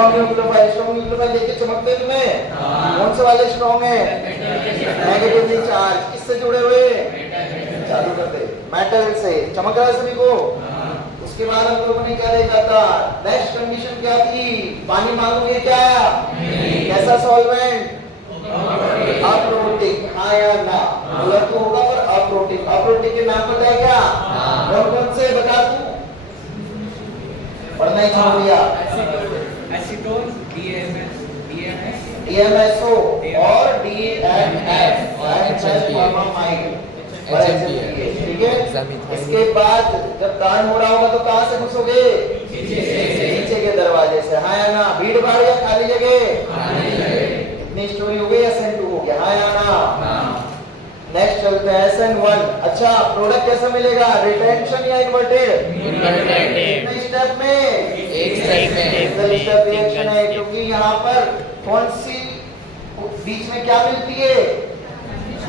Strong nucleophile देख के चमकते तुम्हें? कौन से वाले स्ट्रॉन्ग है? Negatively charge. किससे जुड़े हुए? चालू कर दे, मेटल से। चमक रहा है सभी को? उसके बाद हम लोगों ने क्या देखा था? नेक्स्ट कंडीशन क्या थी? पानी मांगोगे क्या? कैसा सॉल्वेंट? अप्रोटिक। हाँ या ना? बोला तो होगा पर अप्रोटिक। अप्रोटिक के नाम पता है क्या? कौन कौन से बता तू? पढ़ना ही छोड़ दिया। एसीटोन, DMSO और DMF और फॉर्मामाइड। ठीक है? इसके बाद जब दान हो रहा होगा तो कहाँ से घुसोगे? नीचे के दरवाजे से। हाँ या ना? भीड़ भाड़ या खाली जगह? इतनी स्टोरी हो गई। SN2 हो गया। हाँ या ना? नेक्स्ट चलते हैं SN1। अच्छा, प्रोडक्ट कैसा मिलेगा? रिटेंशन या इन्वर्टेड? कितने स्टेप में? एक स्टेप में। सिंगल स्टेप रिएक्शन है, क्योंकि यहाँ पर कौन सी बीच में क्या मिलती है?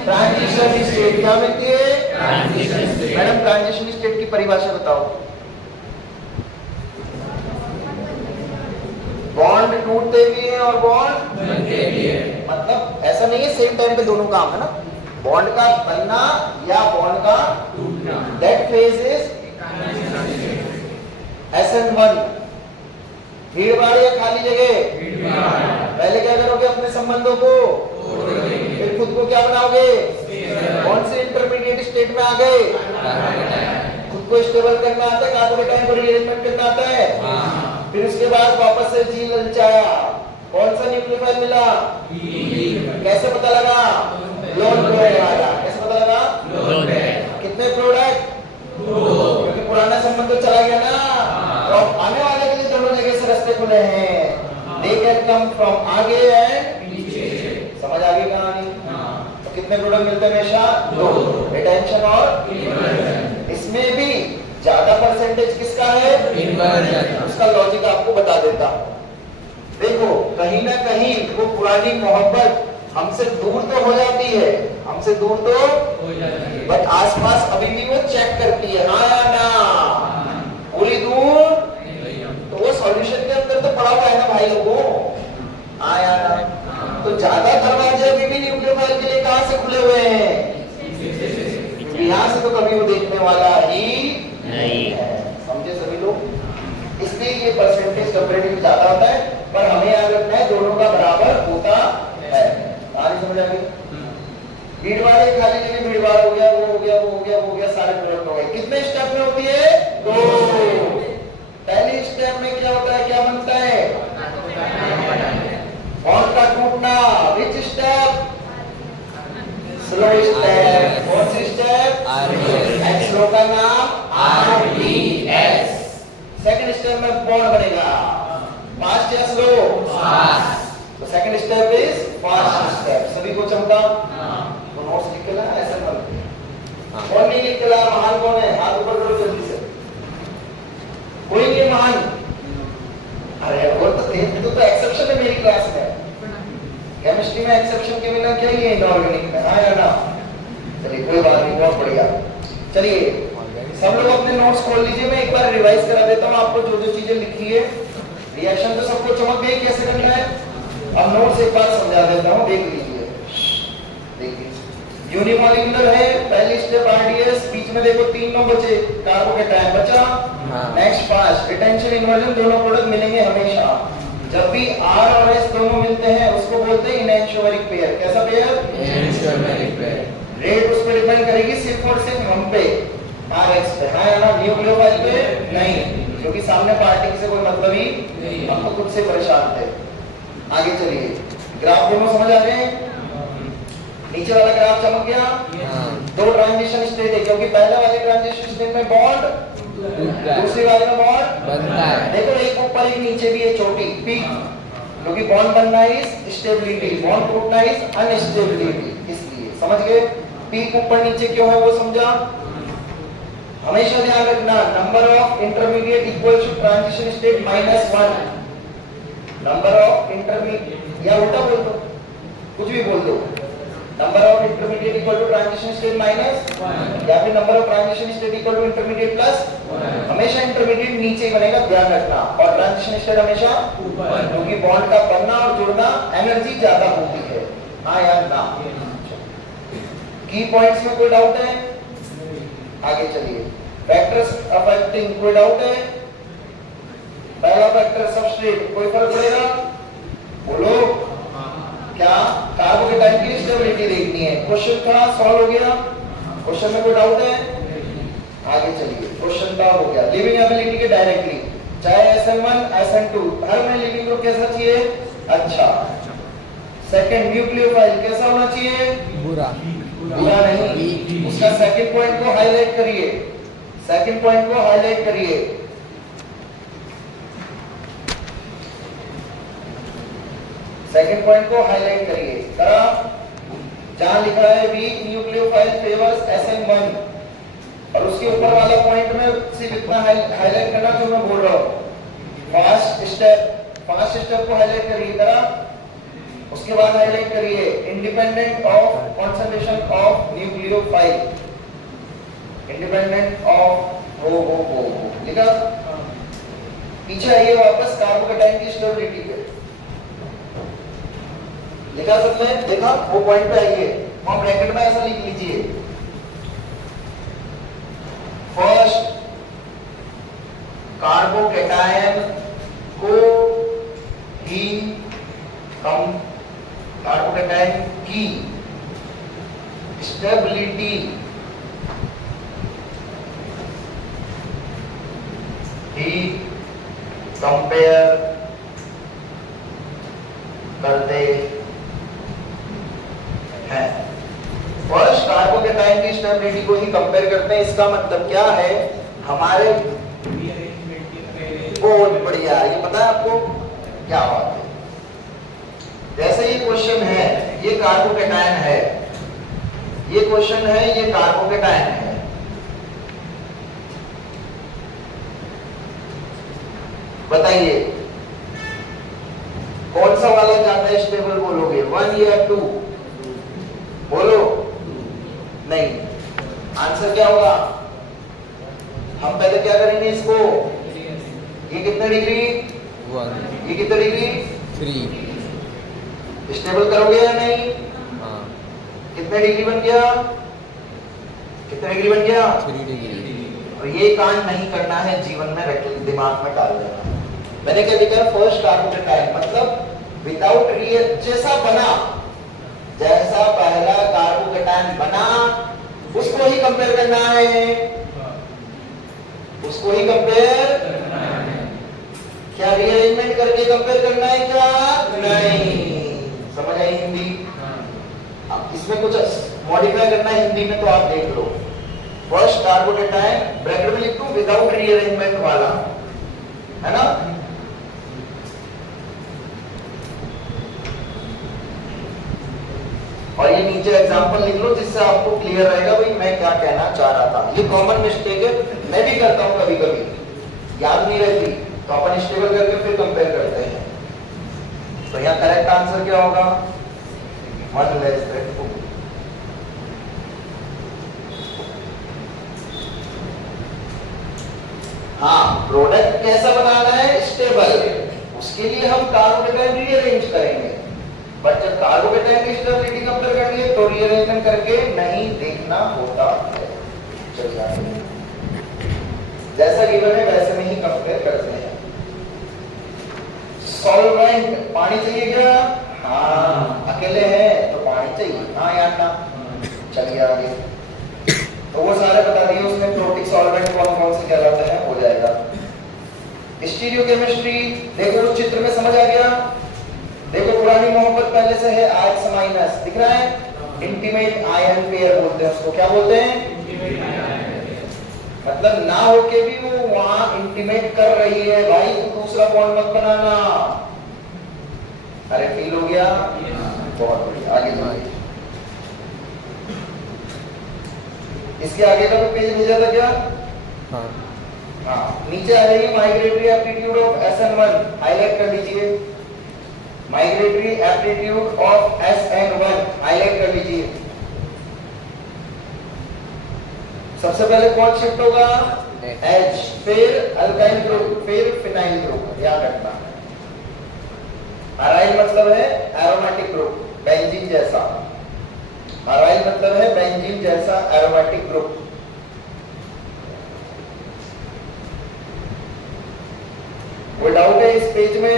Transition state. क्या मिलती है? मैडम ट्रांजिशन स्टेट की परिभाषा बताओ। बॉन्ड टूटते भी है और बॉन्ड बनते भी है। मतलब ऐसा नहीं है सेम टाइम पे दोनों काम है ना। बॉन्ड का बनना या बॉन्ड का टूटना, दैट फेज इज SN1। भीड़ भाड़ या खाली जगह? पहले क्या करोगे? अपने संबंधों को फिर खुद को क्या बनाओगे? कौन से इंटरमीडिएट स्टेट में आ गए? खुद को स्टेबल करना आता है, कार्बोकेटाइन को रीअरेंजमेंट करना आता है। फिर उसके बाद वापस से जी ललचाया। कौन सा न्यूक्लियोफाइल मिला? कैसे पता लगा? लोन पेयर वाला। कैसे पता लगा? Lone pair. कितने प्रोडक्ट? क्योंकि पुराना संबंध तो चला गया ना, तो आने वाले के लिए दोनों जगह से रास्ते खुले हैं। दे कैन कम फ्रॉम आगे एंड पीछे। समझ आ गई कहानी? तो कितने प्रोडक्ट मिलते हैं हमेशा? दो, रिटेंशन और इन्वर्जन। इसमें भी ज्यादा परसेंटेज किसका है? इन्वर्जन। उसका लॉजिक आपको बता देता हूं। देखो, कहीं ना कहीं वो पुरानी मोहब्बत हमसे दूर तो हो जाती है, हमसे दूर तो हो जाती है, बट आसपास अभी भी वो चेक करती है। हाँ या ना? पूरी दूर तो वो सॉल्यूशन के अंदर तो पड़ा हुआ है ना भाई लोगों। हाँ या ना? तो ज्यादा दरवाजे अभी भी न्यूक्लियोफाइल के लिए कहाँ से खुले हुए हैं? यहाँ से तो कभी वो देखने वाला ही नहीं है। समझे सभी लोग? इसलिए ये परसेंटेज कंपैरेटिवली ज्यादा होता है, पर हमें याद रखना है दोनों का बराबर होता है। समझ आ गई? भीड़ भाड़ खाली जगह, भीड़ भाड़ हो गया, वो हो गया, वो हो गया, वो हो गया, सारे प्रोडक्ट हो गए। कितने स्टेप में होती है? दो। पहले स्टेप में क्या होता है? क्या बनता है? बॉन्ड का टूटना। Which step? Slow step. कौन सी स्टेप? स्लो का नाम RDS। सेकंड स्टेप में बॉन्ड बनेगा। फास्ट या स्लो? फास्ट। तो second step is fast step. सभी को चमका? तो नोट्स लिख के लाना ऐसा मत। कौन नहीं लिख के ला? महान कौन है? हाथ ऊपर करो जल्दी से। कोई नहीं महान? अरे वो तो एक्सेप्शन है मेरी क्लास में। केमिस्ट्री में एक्सेप्शन के बिना क्या ही है इनऑर्गेनिक में? हाँ या ना? चलिए कोई बात नहीं, बहुत बढ़िया। चलिए सब लोग अपने नोट्स खोल लीजिए। मैं एक बार रिवाइज करा देता हूँ आपको जो जो चीजें लिखी है। रिएक्शन तो सबको चमक गई कैसे करना है। अब नोट्स एक बार समझा देता हूँ, देख लीजिए। देखिए, यूनिमॉलिक्यूलर है, पहली स्टेप RDS, बीच में देखो 3 नो बचे, कार्बोकेटाइन बचा। नेक्स्ट फास्ट, रिटेंशन इन्वर्जन, दोनों प्रोडक्ट मिलेंगे हमेशा। जब भी R और S दोनों मिलते हैं उसको बोलते हैं इनएंशियोमेरिक पेयर। कैसा पेयर? इनएंशियोमेरिक पेयर। रेट उस पर डिपेंड करेगी सिर्फ और सिर्फ हम पे, RX पे। हाँ या ना? न्यूक्लियोफाइल पे नहीं, क्योंकि सामने पार्टिकल से कोई मतलब ही नहीं, हम तो खुद से परेशान थे। आगे चलिए, ग्राफ दोनों समझ आ गए? नीचे वाला ग्राफ चमक गया? दो ट्रांजिशन स्टेट है, क्योंकि पहले वाले ट्रांजिशन स्टेट में बॉन्ड, दूसरी वाले में बॉन्ड बनता है। देखो एक ऊपर एक नीचे भी है छोटी पीक, क्योंकि बॉन्ड बनना इज स्टेबिलिटी, बॉन्ड टूटना इज अनस्टेबिलिटी। इसलिए समझ गए? पीक ऊपर नीचे क्यों है वो समझा? हमेशा ध्यान रखना, number of intermediate equal to transition state -1। Number of intermediate, या उल्टा बोल दो, कुछ भी बोल दो। Number of intermediate equal to transition state minus या फिर number of transition state equal to intermediate plus हमेशा इंटरमीडिएट नीचे ही बनेगा, ध्यान रखना, और ट्रांजिशन स्टेट हमेशा ऊपर, क्योंकि बॉन्ड का बनना और जुड़ना एनर्जी ज्यादा होती है। हाँ या ना? की पॉइंट्स में कोई डाउट है? आगे चलिए। फैक्टर्स अफेक्टिंग, कोई डाउट है? पहला फैक्टर सबस्ट्रेट, कोई फर्क पड़ेगा? बोलो क्या? कार्बोकेटाइन की स्टेबिलिटी देखनी है। क्वेश्चन था, सॉल्व हो गया? क्वेश्चन में कोई डाउट है? आगे चलिए। क्वेश्चन का हो गया लिविंग एबिलिटी के डायरेक्टली, चाहे SN1 SN2 हर में लिविंग ग्रुप कैसा चाहिए? अच्छा। सेकंड, न्यूक्लियोफाइल कैसा होना चाहिए? बुरा नहीं, उसका सेकंड पॉइंट को हाईलाइट करिए, सेकंड पॉइंट को हाईलाइट करिए। सेकंड पॉइंट को हाईलाइट करिए। करा? जहां लिखा है वीक न्यूक्लियोफाइल फेवर्स SN1 और उसके ऊपर वाला पॉइंट में सिर्फ इतना हाईलाइट करना जो मैं बोल रहा हूं। फास्ट स्टेप को हाईलाइट करिए। करा? उसके बाद हाईलाइट करिए independent of concentration of nucleophile, independent of वो लिखा? पीछे आइए वापस कार्बोकेटाइन की स्टेबिलिटी पे, लिखा सबने? देखा? वो पॉइंट पे आइए, वहां ब्रैकेट में ऐसा लिख लीजिए, फर्स्ट कार्बोकेटाइन को ही हम कार्बोकेटाइन की स्टेबिलिटी ही कंपेयर करते हैं। फर्स्ट कार्बोकेटाइन की स्टेबिलिटी को ही कंपेयर करते हैं। इसका मतलब क्या है? हमारे बहुत बढ़िया, ये पता है आपको क्या बात है? जैसे ये क्वेश्चन है, ये कार्बोकेटाइन है, ये क्वेश्चन है, ये कार्बोकेटाइन है। बताइए कौन सा वाला ज्यादा स्टेबल बोलोगे, 1 या 2? बोलो। नहीं, आंसर क्या होगा? हम पहले क्या करेंगे इसको? ये कितने डिग्री? 1 ये कितने डिग्री? 3 स्टेबल करोगे या नहीं? हाँ कितने डिग्री बन गया? कितने डिग्री बन गया? 3 डिग्री। और ये कांड नहीं करना है जीवन में, रख दिमाग में डाल देना। मैंने क्या लिखा? फर्स्ट कार्बोकेटाइन मतलब विदाउट रिएक्ट, जैसा बना, जैसा पहला कार्बोकेटाइन बना उसको ही कंपेयर करना है, उसको ही कंपेयर करना है। क्या रीअरेंजमेंट करके कंपेयर करना है क्या? नहीं। समझ आई हिंदी? अब इसमें कुछ मॉडिफाई करना है हिंदी में तो आप देख लो। फर्स्ट कार्बोकेटाइन ब्रैकेट में लिख दूं विदाउट रीअरेंजमेंट वाला, है ना? और ये नीचे एग्जांपल लिख लो जिससे आपको क्लियर रहेगा भाई मैं क्या कहना चाह रहा था। ये कॉमन मिस्टेक है, मैं भी करता हूं कभी कभी, याद नहीं रहती तो अपन स्टेबल करके फिर कंपेयर करते हैं। तो यहाँ करेक्ट आंसर क्या होगा? 1 less than 2। हाँ, प्रोडक्ट कैसा बनाना है? स्टेबल। उसके लिए हम कार्बोकेटाइन रीअरेंज करेंगे, बट जब कार्बोकेटाइन की स्टेबिलिटी कंपेयर करनी है तो रीअरेंजमेंट करके नहीं देखना होता है। चलिए आगे, जैसा गिवन है वैसे में ही कंपेयर करते हैं। सॉल्वेंट, पानी चाहिए क्या? हाँ, अकेले हैं तो पानी चाहिए, हाँ या ना? चलिए आगे। तो वो सारे बता दिए उसने, प्रोटिक सॉल्वेंट कौन कौन से कहलाते हैं, हो जाएगा। स्टीरियोकेमिस्ट्री देखो, उस चित्र में समझ आ गया? देखो पुरानी मोहब्बत पहले से है, RX- दिख रहा है? इंटीमेट आयन पेयर बोलते हैं उसको। क्या बोलते हैं? मतलब ना होके भी वो वहां इंटीमेट कर रही है, भाई तू दूसरा बॉन्ड मत बनाना। अरे फील हो गया? बहुत बढ़िया, आगे चलिए। इसके आगे का भी पेज भेजा था क्या? हाँ हाँ, नीचे आ जाइए, migratory aptitude of SN1 highlight कर लीजिए। Migratory aptitude of SN1 highlight कर लीजिए। सबसे पहले कौन शिफ्ट होगा? H, फिर अल्काइल ग्रुप, फिर फिनाइल ग्रुप। याद रखना। अराइल मतलब है एरोमेटिक ग्रुप, बेंजीन जैसा। अराइल मतलब है बेंजीन जैसा एरोमेटिक ग्रुप। कोई डाउट है इस पेज में?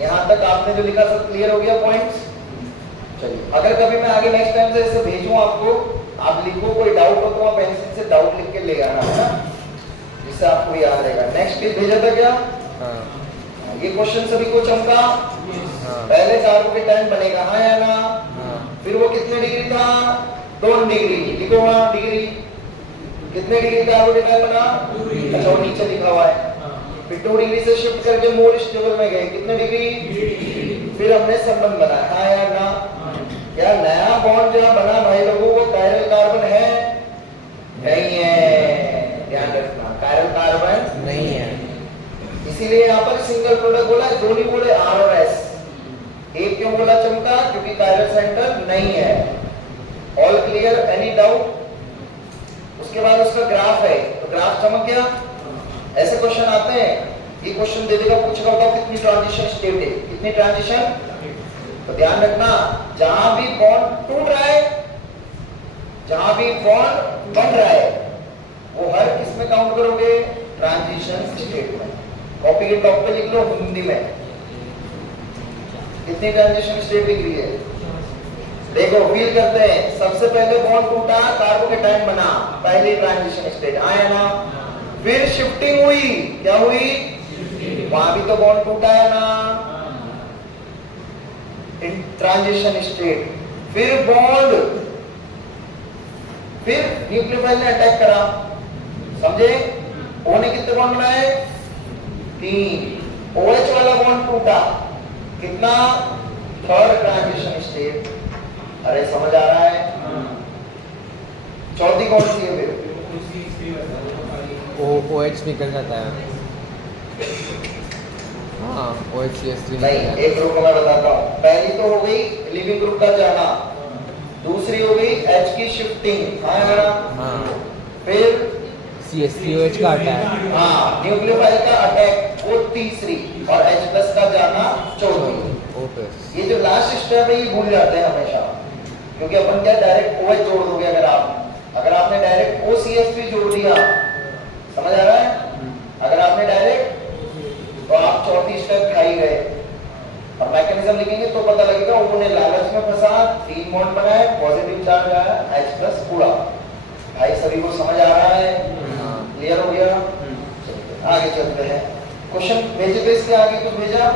यहां तक आपने जो लिखा सब क्लियर हो गया पॉइंट्स? चलिए, अगर कभी मैं आगे नेक्स्ट टाइम से ऐसे भेजूं आपको, आप लिखो, कोई डाउट हो तो आप पेंसिल से डाउट लिख के ले आना, है ना, जिससे आपको याद रहेगा। नेक्स्ट पेज भेजा था क्या? हाँ। ये क्वेश्चन सभी को चमका? हाँ। पहले कार्बोकेटाइन बनेगा, हाँ या ना? हाँ। फिर वो कितने डिग्री था? 2 डिग्री। लिखो वहां डिग्री। कितने डिग्री कार्बोकेटाइन बना? अच्छा, वो नीचे लिखा हुआ है। फिर 2 डिग्री से शिफ्ट करके मोर स्टेबल में गए, कितने डिग्री? फिर हमने संबंध बनाया, हाँ या ना? क्या नया बॉन्ड जहां बना भाई लोगों को कायरल कार्बन है? नहीं है, ध्यान रखना, कायरल कार्बन नहीं है। इसीलिए यहाँ पर सिंगल प्रोडक्ट बोला, दो नहीं बोले R और S। एक क्यों बोला चमका? क्योंकि कायरल सेंटर नहीं है। All clear? Any doubt? उसके बाद उसका ग्राफ है, तो ग्राफ चमक गया। ऐसे क्वेश्चन आते हैं, ये क्वेश्चन दे देगा, पूछेगा बताओ कितनी ट्रांजिशन स्टेट है, कितनी ट्रांजिशन? तो ध्यान रखना, जहां भी बॉन्ड टूट रहा है, जहां भी बॉन्ड बन रहा है, वो हर किस में काउंट करोगे? ट्रांजिशन स्टेट में। कॉपी के टॉप पे लिख लो हिंदी में, कितनी ट्रांजिशन स्टेट दिख रही है। देखो फील करते हैं, सबसे पहले बॉन्ड टूटा, कार्बोकेटाइन बना, पहली ट्रांजिशन स्टेट, आया ना? फिर शिफ्टिंग हुई, क्या हुई? वहां भी तो बॉन्ड टूटा है ना, इन ट्रांजिशन स्टेट। फिर बॉन्ड, फिर न्यूक्लियोफाइल ने अटैक करा, समझे? O ने कितने बॉन्ड बनाए? 3। OH वाला बॉन्ड टूटा, कितना? Third transition state. अरे समझ आ रहा है? चौथी कौन सी है फिर? OH निकल जाता है। हाँ, OHCH3 नहीं, एक ग्रुप मैं बताता हूँ। पहली तो हो गई लिविंग ग्रुप का जाना, दूसरी हो गई H की शिफ्टिंग, हाँ मेरा? हाँ। फिर CH3OH का अटैक। हाँ, न्यूक्लियोफाइल का अटैक, वो तीसरी, और H+ का जाना चौथी। ओके। ये जो लास्ट स्टेप है ये भूल जाते हैं हमेशा, क्योंकि अपन क्या डायरेक्ट OH जोड़ दोगे। अगर आपने डायरेक्ट OCH3 जोड़ दिया, समझ आ रहा है? अगर आपने डायरेक्ट, तो आप चौथी स्टेप खा ही गए। और मैकेनिज्म लिखेंगे तो पता लगेगा, उन्होंने लालच में फंसा, 3 बॉन्ड बनाए, पॉजिटिव चार्ज आया, H+ पूरा। भाई सभी को समझ आ रहा है? क्लियर हो गया? आगे चलते हैं। क्वेश्चन भेजे थे इसके आगे, कुछ भेजा?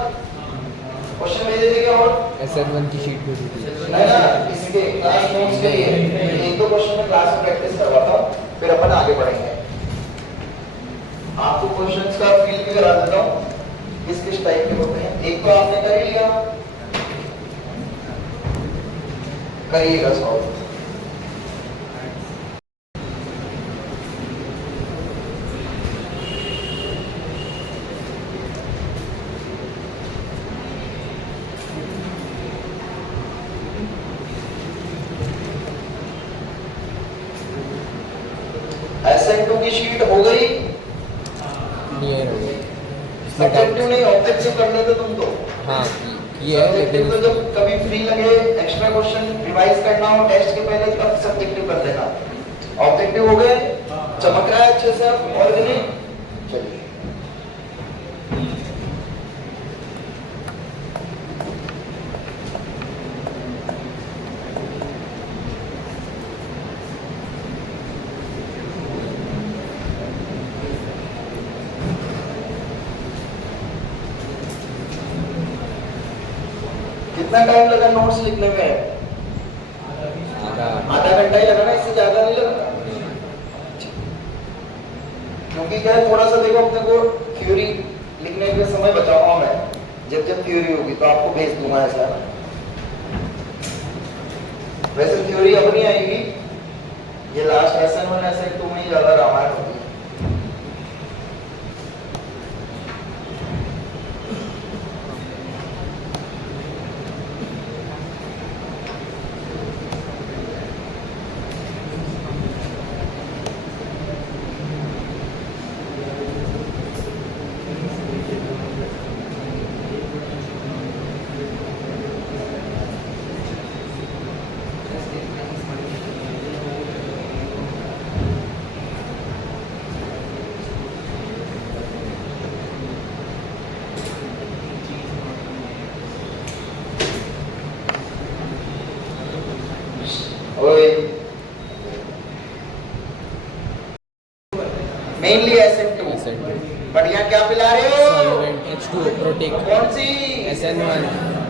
क्वेश्चन भेजे थे क्या? और SN1 की शीट पे थी। नहीं ना, इसके क्लास नोट्स के लिए एक दो क्वेश्चन में क्लास में प्रैक्टिस करवाता हूँ, फिर अपन आगे बढ़ेंगे। आपको क्वेश्चंस का फील भी करा देता हूँ, किस किस टाइप के होते हैं। एक तो आपने कर ही लिया, करिएगा सॉल्व। SN2 की शीट हो गई? नियर हो गई। सब्जेक्टिव नहीं, ऑब्जेक्टिव कर लेते तुम तो। हाँ, ये है सब्जेक्टिव तो लेकिन जब कभी फ्री लगे, एक्स्ट्रा क्वेश्चन रिवाइज करना हो टेस्ट के पहले, तब सब्जेक्टिव कर देना। ऑब्जेक्टिव हो गए? चमक रहा है अच्छे से अब ऑर्गेनिक? चलिए, कितना टाइम लगा नोट्स लिखने में? आधा घंटा ही लगा ना, इससे ज्यादा नहीं लगा। क्योंकि क्या है, थोड़ा सा देखो अपने को थ्योरी लिखने के समय बचाऊंगा मैं, जब जब थ्योरी होगी तो आपको भेज दूंगा ऐसा। वैसे थ्योरी अब नहीं आएगी, ये लास्ट SN1 SN2 में ही ज्यादा रामायण होगी। मेनली SN2, बट यहाँ क्या पिला रहे हो? सॉल्वेंट H2O प्रोटेक्ट कौन सी? SN1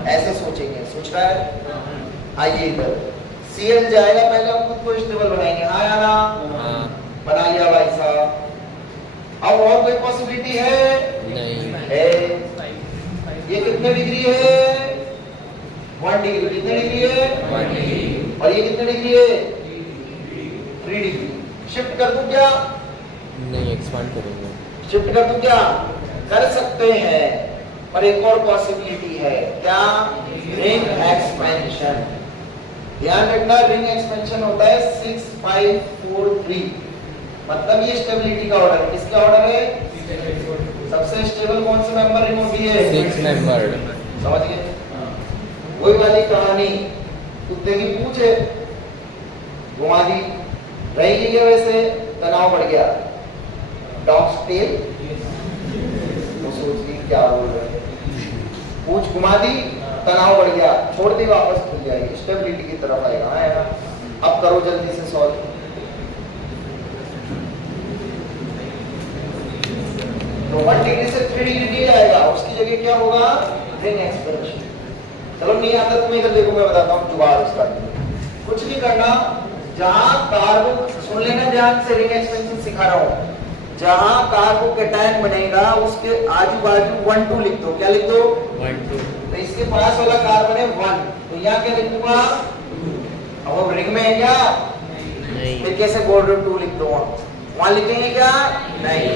ऐसे सोचेंगे, सोच रहा है। आइए इधर Cl जाएगा, पहले हम खुद को स्टेबल बनाएंगे, हाँ या ना? हाँ बना लिया भाई साहब। अब और कोई पॉसिबिलिटी है? नहीं है। ये कितने डिग्री है? 1 डिग्री। कितने डिग्री है? 1 डिग्री और ये कितने डिग्री है? 3 डिग्री। शिफ्ट कर दूं क्या? नहीं एक्सपांड करेंगे शिफ्ट कर दूं क्या? कर सकते हैं, पर एक और पॉसिबिलिटी है, क्या? Ring expansion. ध्यान रखना, रिंग एक्सपेंशन होता है 6 5 4 3, मतलब ये स्टेबिलिटी का ऑर्डर है। किसका ऑर्डर है? सबसे स्टेबल कौन सा मेंबर रिंग होती है? 6 मेंबर्ड समझ गए? वही वाली कहानी, कुत्ते की पूंछ है, घुमा दी, रहेगी क्या? वैसे तनाव बढ़ गया, डॉग्स टेल, वो सोच ली क्या बोल रहे हैं, पूंछ घुमा दी, तनाव बढ़ गया, छोड़ दी, वापस खुल जाएगी, स्टेबिलिटी की तरफ आएगा, है ना? अब करो जल्दी से सॉल्व। तो 1 डिग्री से 3 डिग्री नहीं जाएगा, उसकी जगह क्या होगा? Ring expansion. चलो नहीं आता तुम्हें, इधर देखो मैं बताता हूँ जुगाड़ इसका। कुछ नहीं करना, जहां कार्बो, सुन लेना ध्यान से, रिंग एक्सपेंशन सिखा रहा हूँ। जहां कार्बोकेटायन बनेगा उसके आजू बाजू 1 2 लिख दो। क्या लिख दो? 1 2 तो इसके पास वाला कार्बन है 1, तो यहाँ क्या लिखूंगा? अब वो रिंग में है क्या? नहीं फिर कैसे बॉर्डर 2 लिख दो? वहां लिखेंगे क्या? नहीं,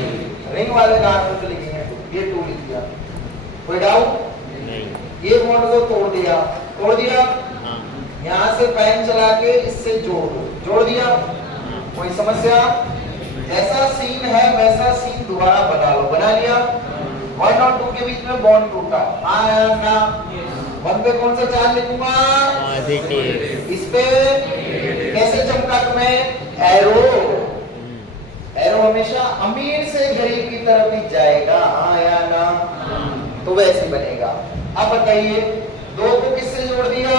रिंग वाले कार्बन को लिखेंगे, ये 2 लिख दिया। कोई डाउट? नहीं ये बॉन्ड को तोड़ दिया, तोड़ दिया, हाँ यहाँ से पेन चला के इससे जोड़ दो, जोड़ दिया, कोई समस्या? जैसा सीन है वैसा सीन दोबारा बना लो, बना लिया। 1 और 2 के बीच में बॉन्ड टूटा, हाँ या ना? 1 पे कौन सा चार्ज लिखूंगा? इस पे कैसे चमका तुम्हें? एरो। एरो हमेशा अमीर से गरीब की तरफ ही जाएगा, हाँ या ना? तो वैसे बनेगा। अब बताइए, 2 को किससे जोड़ दिया?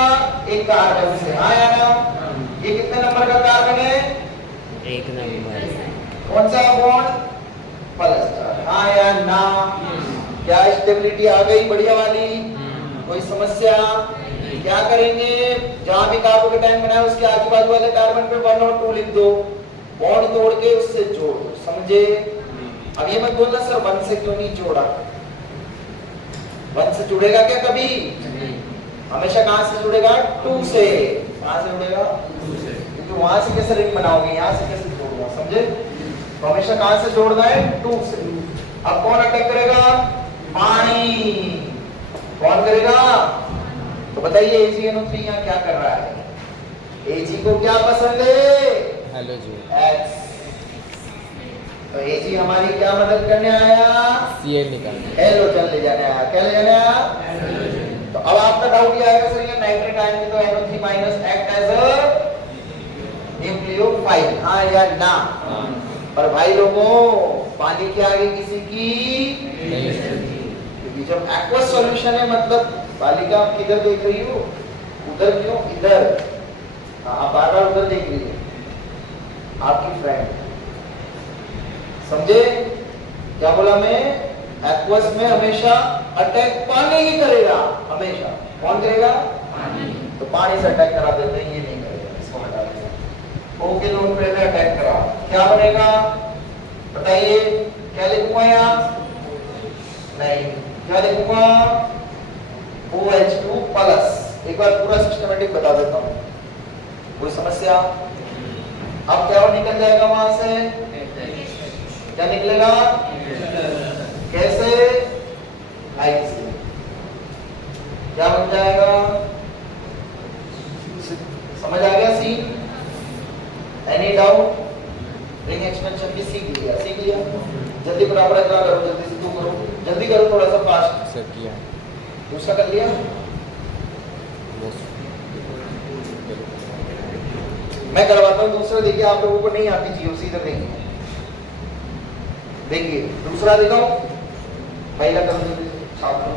एक कार्बन से, हाँ या ना? ये कितने नंबर का कार्बन है? 1 नंबर कौन सा बॉन्ड? प्लस, हाँ या ना? क्या स्टेबिलिटी आ गई बढ़िया वाली? कोई समस्या? क्या करेंगे? जहां भी कार्बोकेटायन बना है उसके आजू बाजू वाले कार्बन पे 1 और 2 लिख दो, बॉन्ड तोड़ के उससे जोड़ दो, समझे? अब ये मत बोलना सर 1 से क्यों नहीं जोड़ा? 1 से जुड़ेगा क्या कभी? हमेशा कहां से जुड़ेगा? 2 से। कहां से जुड़ेगा? 2 से, क्योंकि वहां से कैसे रिंग बनाओगे, यहां से कैसे जोड़ूंगा, समझे? तो हमेशा कहां से जोड़ना है? 2 से। अब कौन अटैक करेगा? पानी। कौन करेगा? तो बताइए AgNO3 यहाँ क्या कर रहा है? Ag को क्या पसंद है? Halogen X। तो Ag हमारी क्या मदद करने आया? Cl निकालना हेलोजन ले जाने आया। क्या ले जाने आया? तो अब आपका डाउट ये आएगा सर, ये नाइट्रिक आयन में तो NO3 minus act as a nucleophile, हाँ या ना? हाँ पर भाई लोगों, पानी के आगे किसी की नहीं क्योंकि जब एक्वस सॉल्यूशन है, मतलब बालिका आप किधर देख रही हो? उधर क्यों? इधर। आप बार बार उधर देख रही हो, आपकी फ्रेंड, समझे क्या बोला मैं? एक्वस में हमेशा अटैक पानी ही करेगा, हमेशा। कौन करेगा? पानी। तो पानी से अटैक करा देते हैं, ये नहीं करेगा, इसको हटा देते हैं। ओ के लोन पे अटैक करा, क्या बनेगा बताइए? क्या लिखूंगा यहाँ? नहीं, क्या लिखूंगा? OH2 plus. एक बार पूरा सिस्टमेटिक बता देता हूँ, कोई समस्या? अब क्या निकल जाएगा वहां से? क्या निकलेगा? कैसे? ऐसे। क्या बन जाएगा? समझ आ गया scene? Any doubt? Ring expansion भी सीख लिया, सीख लिया। जल्दी बराबर इतना करो, जल्दी से 2 करो, जल्दी करो, थोड़ा सा फास्ट। सर किया दूसरा कर लिया? मैं करवाता हूँ दूसरा, देखिए आप लोगों को नहीं आती GOC, इधर देखिए, देखिए दूसरा दिखाओ, पहला कर दो, छाप लो।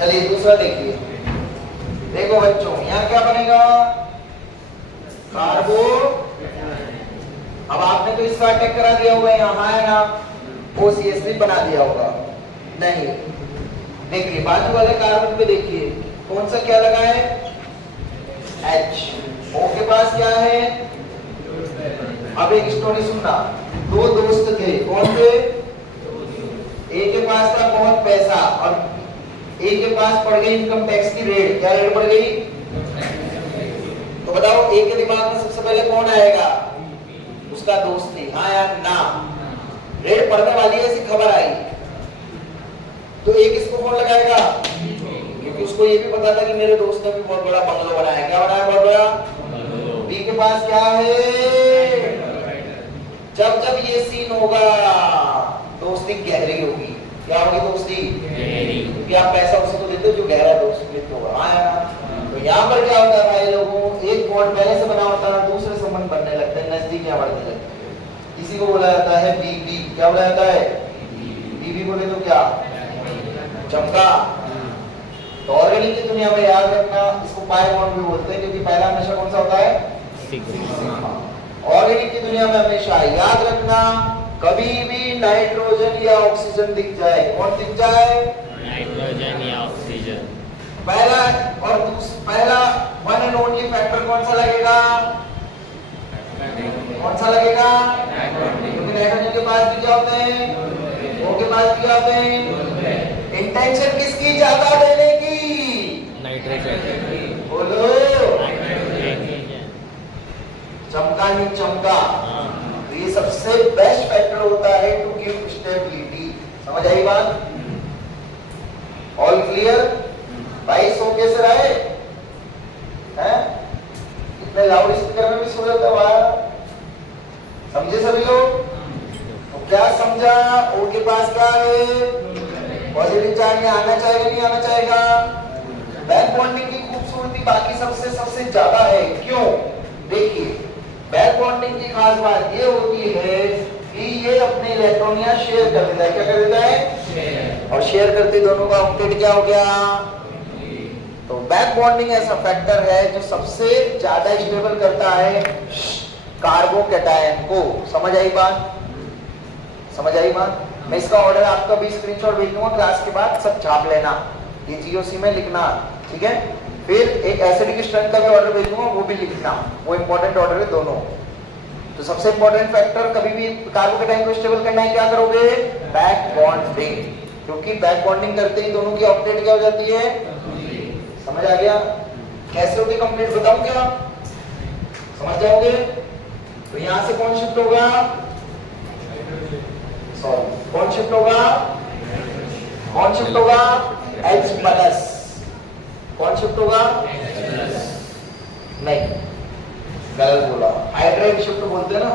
चलिए दूसरा देखिए। देखो बच्चों यहाँ क्या बनेगा, कार्बो। अब आपने तो इसका अटैक करा दिया होगा यहाँ है ना, OCH3 बना दिया होगा। नहीं, देखिए बाजू वाले कार्बन पे देखिए कौन सा क्या लगा है, H। O के पास क्या है, अब एक स्टोरी सुनना। दो दोस्त थे, कौन थे, एक के पास था बहुत पैसा और एक के पास पड़ गई इनकम टैक्स की रेट। क्या रेट पड़ गई, तो बताओ एक के दिमाग में सबसे पहले कौन आएगा, उसका दोस्त थी, हाँ या ना। रेट पड़ने वाली है ऐसी खबर आई तो एक इसको कौन लगाएगा, क्योंकि उसको ये भी पता था कि मेरे दोस्त ने भी बहुत बड़ा बंगलो बनाया। क्या बनाया, बहुत बड़ा। बी के पास क्या है, जब जब ये सीन होगा दोस्ती गहरी होगी। क्या होगी दोस्ती गहरी, क्योंकि आप पैसा उसी को देते हो जो गहरा दोस्त मित्र होगा, हाँ या ना। तो यहाँ पर क्या होता है भाई लोगों, एक बॉन्ड पहले से बना होता है, दूसरे संबंध बनने लगते हैं, नजदीकियां बढ़ने लगती है। इसी को बोला जाता है बीबी। क्या बोला जाता है, बीबी बोले तो क्या, चमका। तो ऑर्गेनिक की दुनिया में याद रखना, इसको पाई बॉन्ड भी बोलते हैं, क्योंकि पहला हमेशा कौन सा होता है, सिग्मा। ऑर्गेनिक की दुनिया में हमेशा याद रखना, कभी भी नाइट्रोजन या ऑक्सीजन दिख जाए, कौन दिख जाए, नाइट्रोजन या ऑक्सीजन, पहला और पहला वन एंड ओनली फैक्टर कौन सा लगेगा, कौन सा लगेगा, क्योंकि नाइट्रोजन के पास भी क्या होते हैं, O के पास भी क्या होते हैं। इंटेंशन किसकी ज्यादा देने की, नाइट्रोजन, बोलो, चमका नहीं चमका। तो ये सबसे बेस्ट फैक्टर होता है टू गिव स्टेबिलिटी। समझ आई बात, ऑल क्लियर भाई। सो कैसे रहे हैं, इतने लाउड स्पीकर में भी सो जाता है, समझे सभी लोग। तो क्या समझा, O के पास क्या है, पॉजिटिव चार्ज में आना चाहेगा नहीं आना चाहेगा। बैक बॉन्डिंग की खूबसूरती बाकी सबसे ज्यादा है, क्यों, देखिए बैक बॉन्डिंग की खास बात ये होती है कि ये अपने इलेक्ट्रॉन यहाँ शेयर कर देता है। क्या कर देता है, और शेयर करते दोनों का ऑक्टेट क्या हो गया। तो बैक बॉन्डिंग ऐसा फैक्टर है जो सबसे ज्यादा स्टेबल करता है कार्बोकैटायन को। समझ आई बात, समझ आई बात। मैं इसका ऑर्डर आपका भी स्क्रीनशॉट भेज दूंगा क्लास के बाद, सब छाप लेना, ये GOC में लिखना, ठीक है। फिर एक एसिडिक स्ट्रेंथ का भी ऑर्डर भेज दूंगा, वो भी लिखना, वो इंपॉर्टेंट ऑर्डर है दोनों। तो सबसे इंपॉर्टेंट फैक्टर कभी भी कार्बोकैटायन को स्टेबल करना है, क्या करोगे, बैक बॉन्डिंग, क्योंकि बैक बॉन्डिंग करते ही दोनों की ऑक्टेट क्या हो जाती है, समझ आ गया। कैसे होगी कंप्लीट बताऊं क्या, समझ जाओगे। तो यहां से कौन शिफ्ट होगा, सॉरी कौन शिफ्ट होगा, कौन शिफ्ट होगा, H प्लस, कौन शिफ्ट होगा, नहीं गलत बोला, हाइड्राइड शिफ्ट बोलते हैं ना,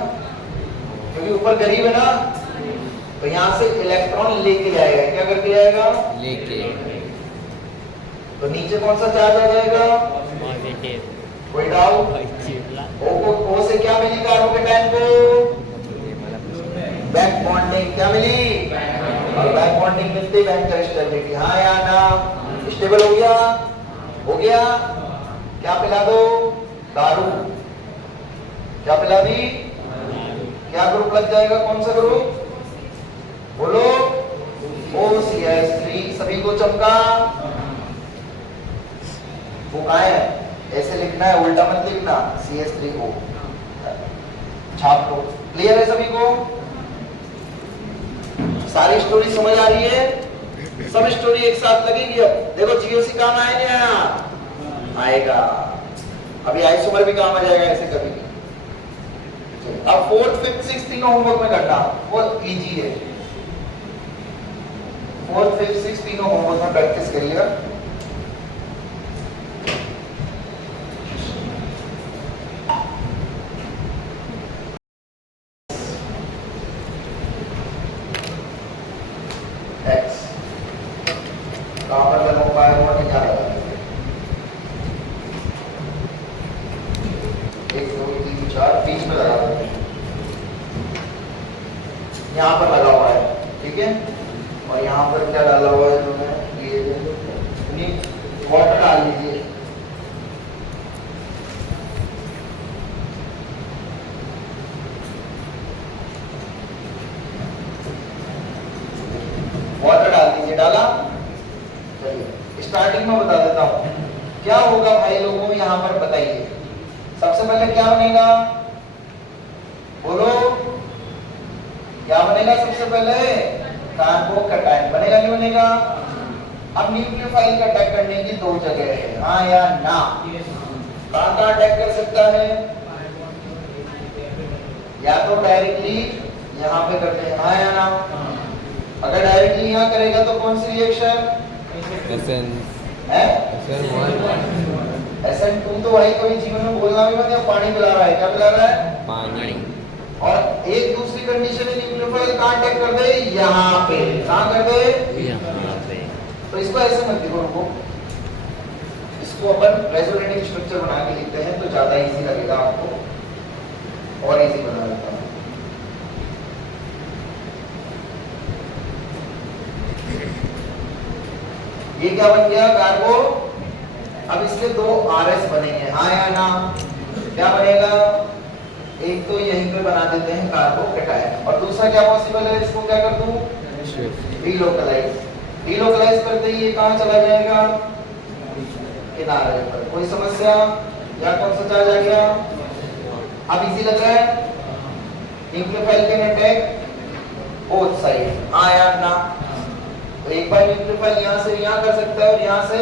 क्योंकि ऊपर गरीब है ना, तो यहां से इलेक्ट्रॉन लेके जाएगा। क्या करके जाएगा, लेके, तो नीचे कौन सा चार्ज आ जाएगा, पॉजिटिव, कोई डाउट। O से क्या मिली कार्बोकैटायन को, बैक बॉन्डिंग, क्या मिली, और बैक बॉन्डिंग मिलते ही बैंक स्टेबिलिटी, हाँ या ना, स्टेबल हो गया, हो गया। क्या पिला दो, दारू, क्या पिला दी, क्या ग्रुप लग जाएगा, कौन सा ग्रुप, बोलो, OCH3। सभी को चमका, वो कहाँ है, ऐसे लिखना है, उल्टा मत लिखना, CH3O छाप लो। क्लियर है सभी को, सारी स्टोरी समझ आ रही है, सब स्टोरी एक साथ लगेगी। अब देखो GOC काम आएगा, आएगा, अभी आइसोमर भी काम आ जाएगा ऐसे कभी। अब 4th 5th 6th तीनों होमवर्क में करना, वो इजी है। 4th 5th 6th तीनों होमवर्क में प्रैक्टिस करिएगा। X कहाँ पर लगा हुआ है, वो नहीं जा रहा। 1 2 3 4 बीच में लगा दो, यहाँ पर लगा हुआ है, ठीक है। और यहाँ पर क्या डाला हुआ है, जो है ये वाटर डाल दीजिए। वाटर डाल दीजिए। डाला? चलिए स्टार्टिंग में बता देता हूं क्या होगा भाई लोगों, यहां पर बताइए। सबसे पहले क्या बनेगा, बोलो क्या बनेगा? सबसे पहले कार्बोकैटायन बनेगा, नहीं बनेगा? अब न्यूक्लियोफाइल का अटैक करने की दो जगह है, हाँ या ना? कहां अटैक कर सकता है? या तो डायरेक्टली यहाँ पे करते हैं, हाँ या ना? अगर डायरेक्टली यहाँ करेगा तो कौन सी रिएक्शन है? SN2 तो भाई कभी जीवन में बोलना भी मत, या पानी पिला रहा है। क्या पिला रहा है? पानी। और एक दूसरी कंडीशन है न्यूक्लियोफाइल कहां अटैक कर दे? यहाँ पे। कहां कर दे? यहाँ पे। तो इसको ऐसे मत लिखो, रुको, इसको अपन रेजोनेटिव स्ट्रक्चर बना के लिखते हैं तो ज्यादा इजी लगेगा आपको, और इजी बना देता हूं। ये क्या बन गया? कार्बो। अब इसके दो RS बनेंगे, हाँ या ना? क्या बनेगा? एक तो यहीं पे बना देते हैं कार्बोकैटायन, और दूसरा क्या पॉसिबल है? इसको क्या कर दूं? डीलोकलाइज। डीलोकलाइज करते ही ये कहां चला जाएगा? किनारे पर। कोई समस्या? या कौन सा चार्ज आ गया? अब इजी लग रहा है? Nucleophile can attack both side, हाँ या ना? तो एक बार न्यूक्लियोफाइल यहाँ से यहाँ कर सकता है और यहाँ से।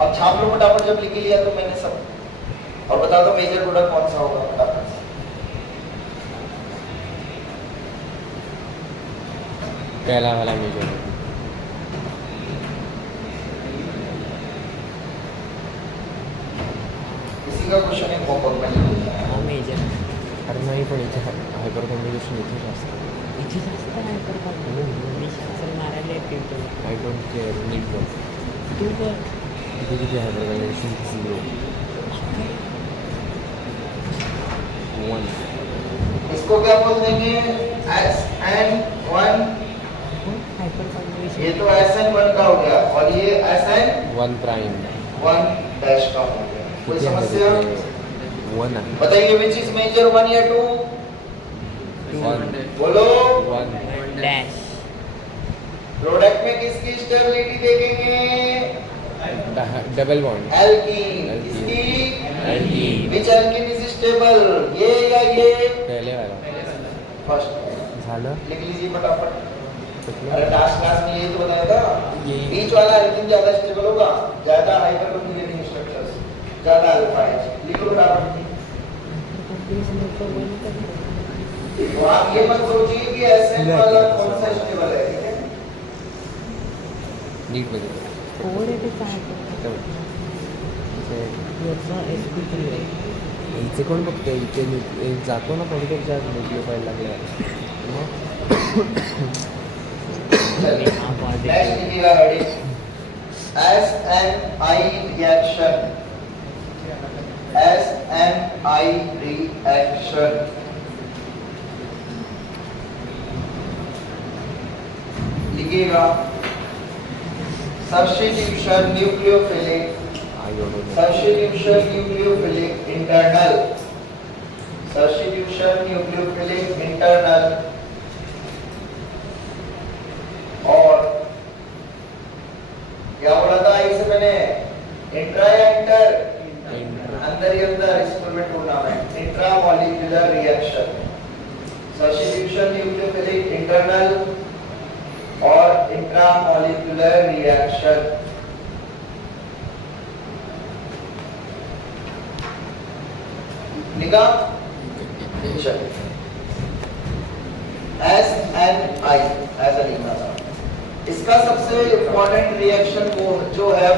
अब छाप लो फटाफट, जब लिख लिया तो मैंने सब, और बता दो मेजर प्रोडक्ट कौन सा होगा फटाफट से। पहला वाला मेजर। किसी का क्वेश्चन है होमवर्क में लिख दिया है। हा मेजर। अरे नाही पण इथे हायपर कॉम्बिनेशन इथे जास्त हायपर कॉम्बिनेशन मी शासन मारायला येते आय डोंट केअर नीट वर्क तू बघ इथे किती हायपर कॉम्बिनेशन 0 1 इसको क्या बोल देंगे? SN1। हायपर कॉम्बिनेशन ये तो SN1 का हो गया, और ये SN1 1 डैश का हो गया। कोई समस्या? 1 आहे बताइए विच इज मेजर, 1 या 2? 1 बोलो। 1 डैश प्रोडक्ट में किसकी स्टेबिलिटी देखेंगे? Double bond alkene. Alkene. किसकी? Alkene which alkene is stable, ये या ये? पहले वाला फर्स्ट। झालं लिख लीजिए फटाफट। कुठलं? अरे लास्ट क्लास में यही तो बताया था, ये बीच वाला एल्कीन ज्यादा स्टेबल होगा, ज्यादा हाइपर कॉम्प्लेक्स स्ट्रक्चर्स, ज्यादा अल्फा एच। लिखो फटाफट। तो आप ये मत सोचिए कि SN वाला कौन सा स्टेबल है, ठीक है? नीट बघ इथे कोण बघतोय इथे जातो ना पॉझिटिव्ह चार्ज न्यूक्लियोफाइल लागल्यावर नेक्स्ट लिखिएगा, ready? SNI reaction. SNI reaction लिखिएगा। Substitution nucleophilic, substitution nucleophilic internal, substitution nucleophilic internal, और क्या बोला था इससे मैंने? इंट्रा या इंटर? अंदर ही अंदर, इसको मैं ढूंढना है। Intramolecular reaction, substitution nucleophilic internal और इंट्रामॉलिक्यूलर रिएक्शन। लिखा? SNI ऐसा लिखना था। इसका सबसे इंपॉर्टेंट रिएक्शन वो जो है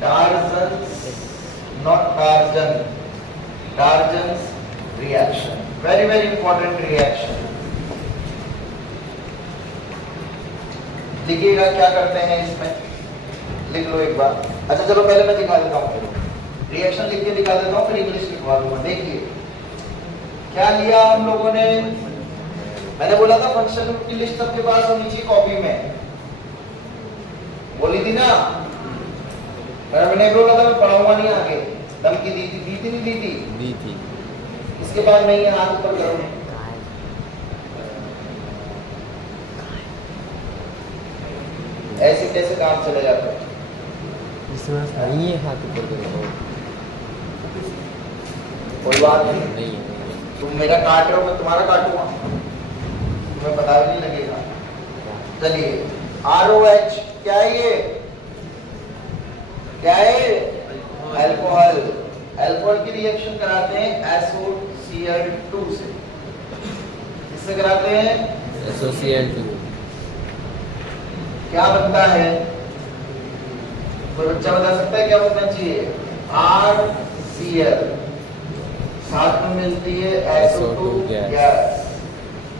Darzens, not Darzen, Darzens reaction. Very very important reaction. लिखिएगा क्या करते हैं इसमें, लिख लो एक बार। अच्छा चलो पहले मैं दिखा देता हूँ, रिएक्शन लिख के दिखा देता हूँ, फिर इंग्लिश लिखवा दूंगा। देखिए क्या लिया हम लोगों ने, मैंने बोला था फंक्शन की लिस्ट सबके पास होनी चाहिए कॉपी में, बोली थी ना? मैंने बोला था मैं पढ़ाऊंगा नहीं आगे, धमकी दी थी नहीं दी थी? दी थी। इसके बाद नहीं है, हाथ ऊपर करो। ऐसे कैसे काम चले जाता है? इसमें नहीं है, हाथ ऊपर करो। कोई बात नहीं, नहीं है। तुम मेरा काट रहे हो, मैं तुम्हारा काटूंगा, तुम्हें पता भी नहीं लगेगा। चलिए, ROH क्या है ये? क्या है? अल्कोहल। अल्कोहल की रिएक्शन कराते हैं SOCl2 से। किससे कराते हैं? SOCl2। क्या बनता है? कोई बच्चा बता सकता है क्या बनना चाहिए? RCl, साथ में मिलती है SO2 गैस,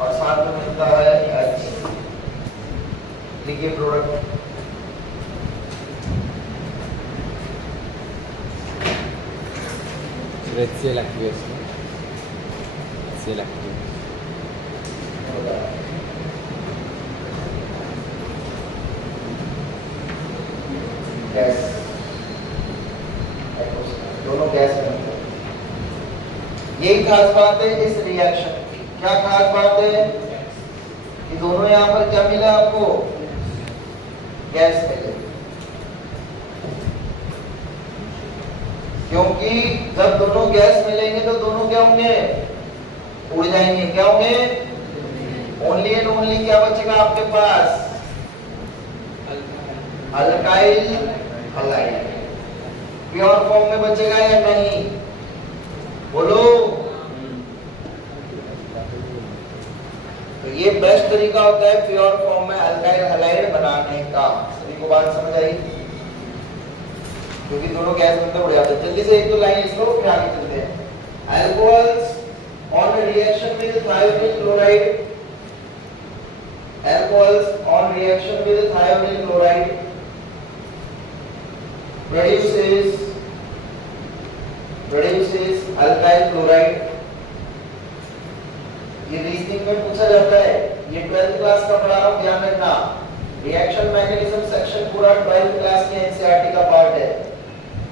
और साथ में मिलता है H। लिखिए product. HCl active, HCl active। Gas, दोनों गैस बनते हैं। यही खास बात है इस रिएक्शन की। क्या खास बात है? कि दोनों यहाँ पर क्या मिला आपको? गैस मिले। क्योंकि जब दोनों गैस मिलेंगे तो दोनों क्या होंगे? उड़ जाएंगे। क्या होंगे? ओनली एंड ओनली क्या बचेगा आपके पास? Alkyl halide. प्योर फॉर्म में बचेगा या नहीं? बोलो। तो ये बेस्ट तरीका होता है प्योर फॉर्म में अल्काइल हलाइड बनाने का। सभी को बात समझ आई? क्योंकि दोनों गैस बनते उड़ जाते हैं। जल्दी से एक दो लाइन लिख लो, फिर आगे चलते हैं। Alcohols on reaction with thionyl chloride, alcohols on reaction with thionyl chloride produces alkyl chloride। ये रीजनिंग में पूछा जाता है, ये 12th क्लास का पढ़ा रहा हूं, ध्यान रखना। रिएक्शन मैकेनिज्म सेक्शन पूरा 12th क्लास के एनसीईआरटी का पार्ट है।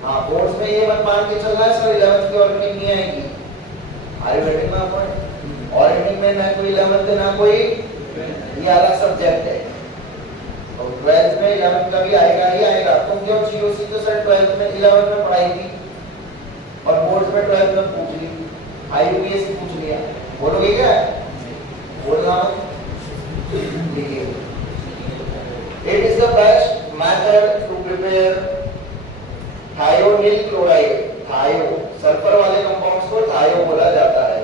हाँ, बोर्ड्स में ये मत मान के चलना है सर 11th की ऑर्डिनिंग नहीं आएगी। हमारी वेटिंग में अपन ऑर्डिनिंग में ना कोई 11th ना कोई, ये अलग सब्जेक्ट है। और 12th में 11th का भी आएगा ही आएगा। तुम जो जीओसी तो सर 12th में 11th में पढ़ाई थी और बोर्ड्स में 12th में पूछ ली, आईयूपीएस पूछ लिया, बोलोगे क्या? बोलना लिखिए। It is the best method to prepare thionyl chloride. Thio, sulphur वाले कंपाउंड्स को थायो बोला जाता है।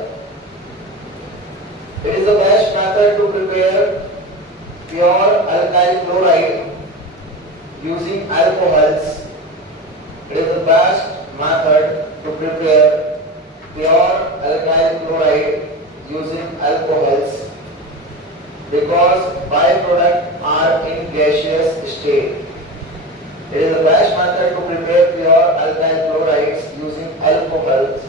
It is the best method to prepare pure alkyl chloride using alcohols. It is the best method to prepare pure alkyl chloride using alcohols because byproducts are in gaseous state. It is the best method to prepare pure alkyl chlorides using alcohols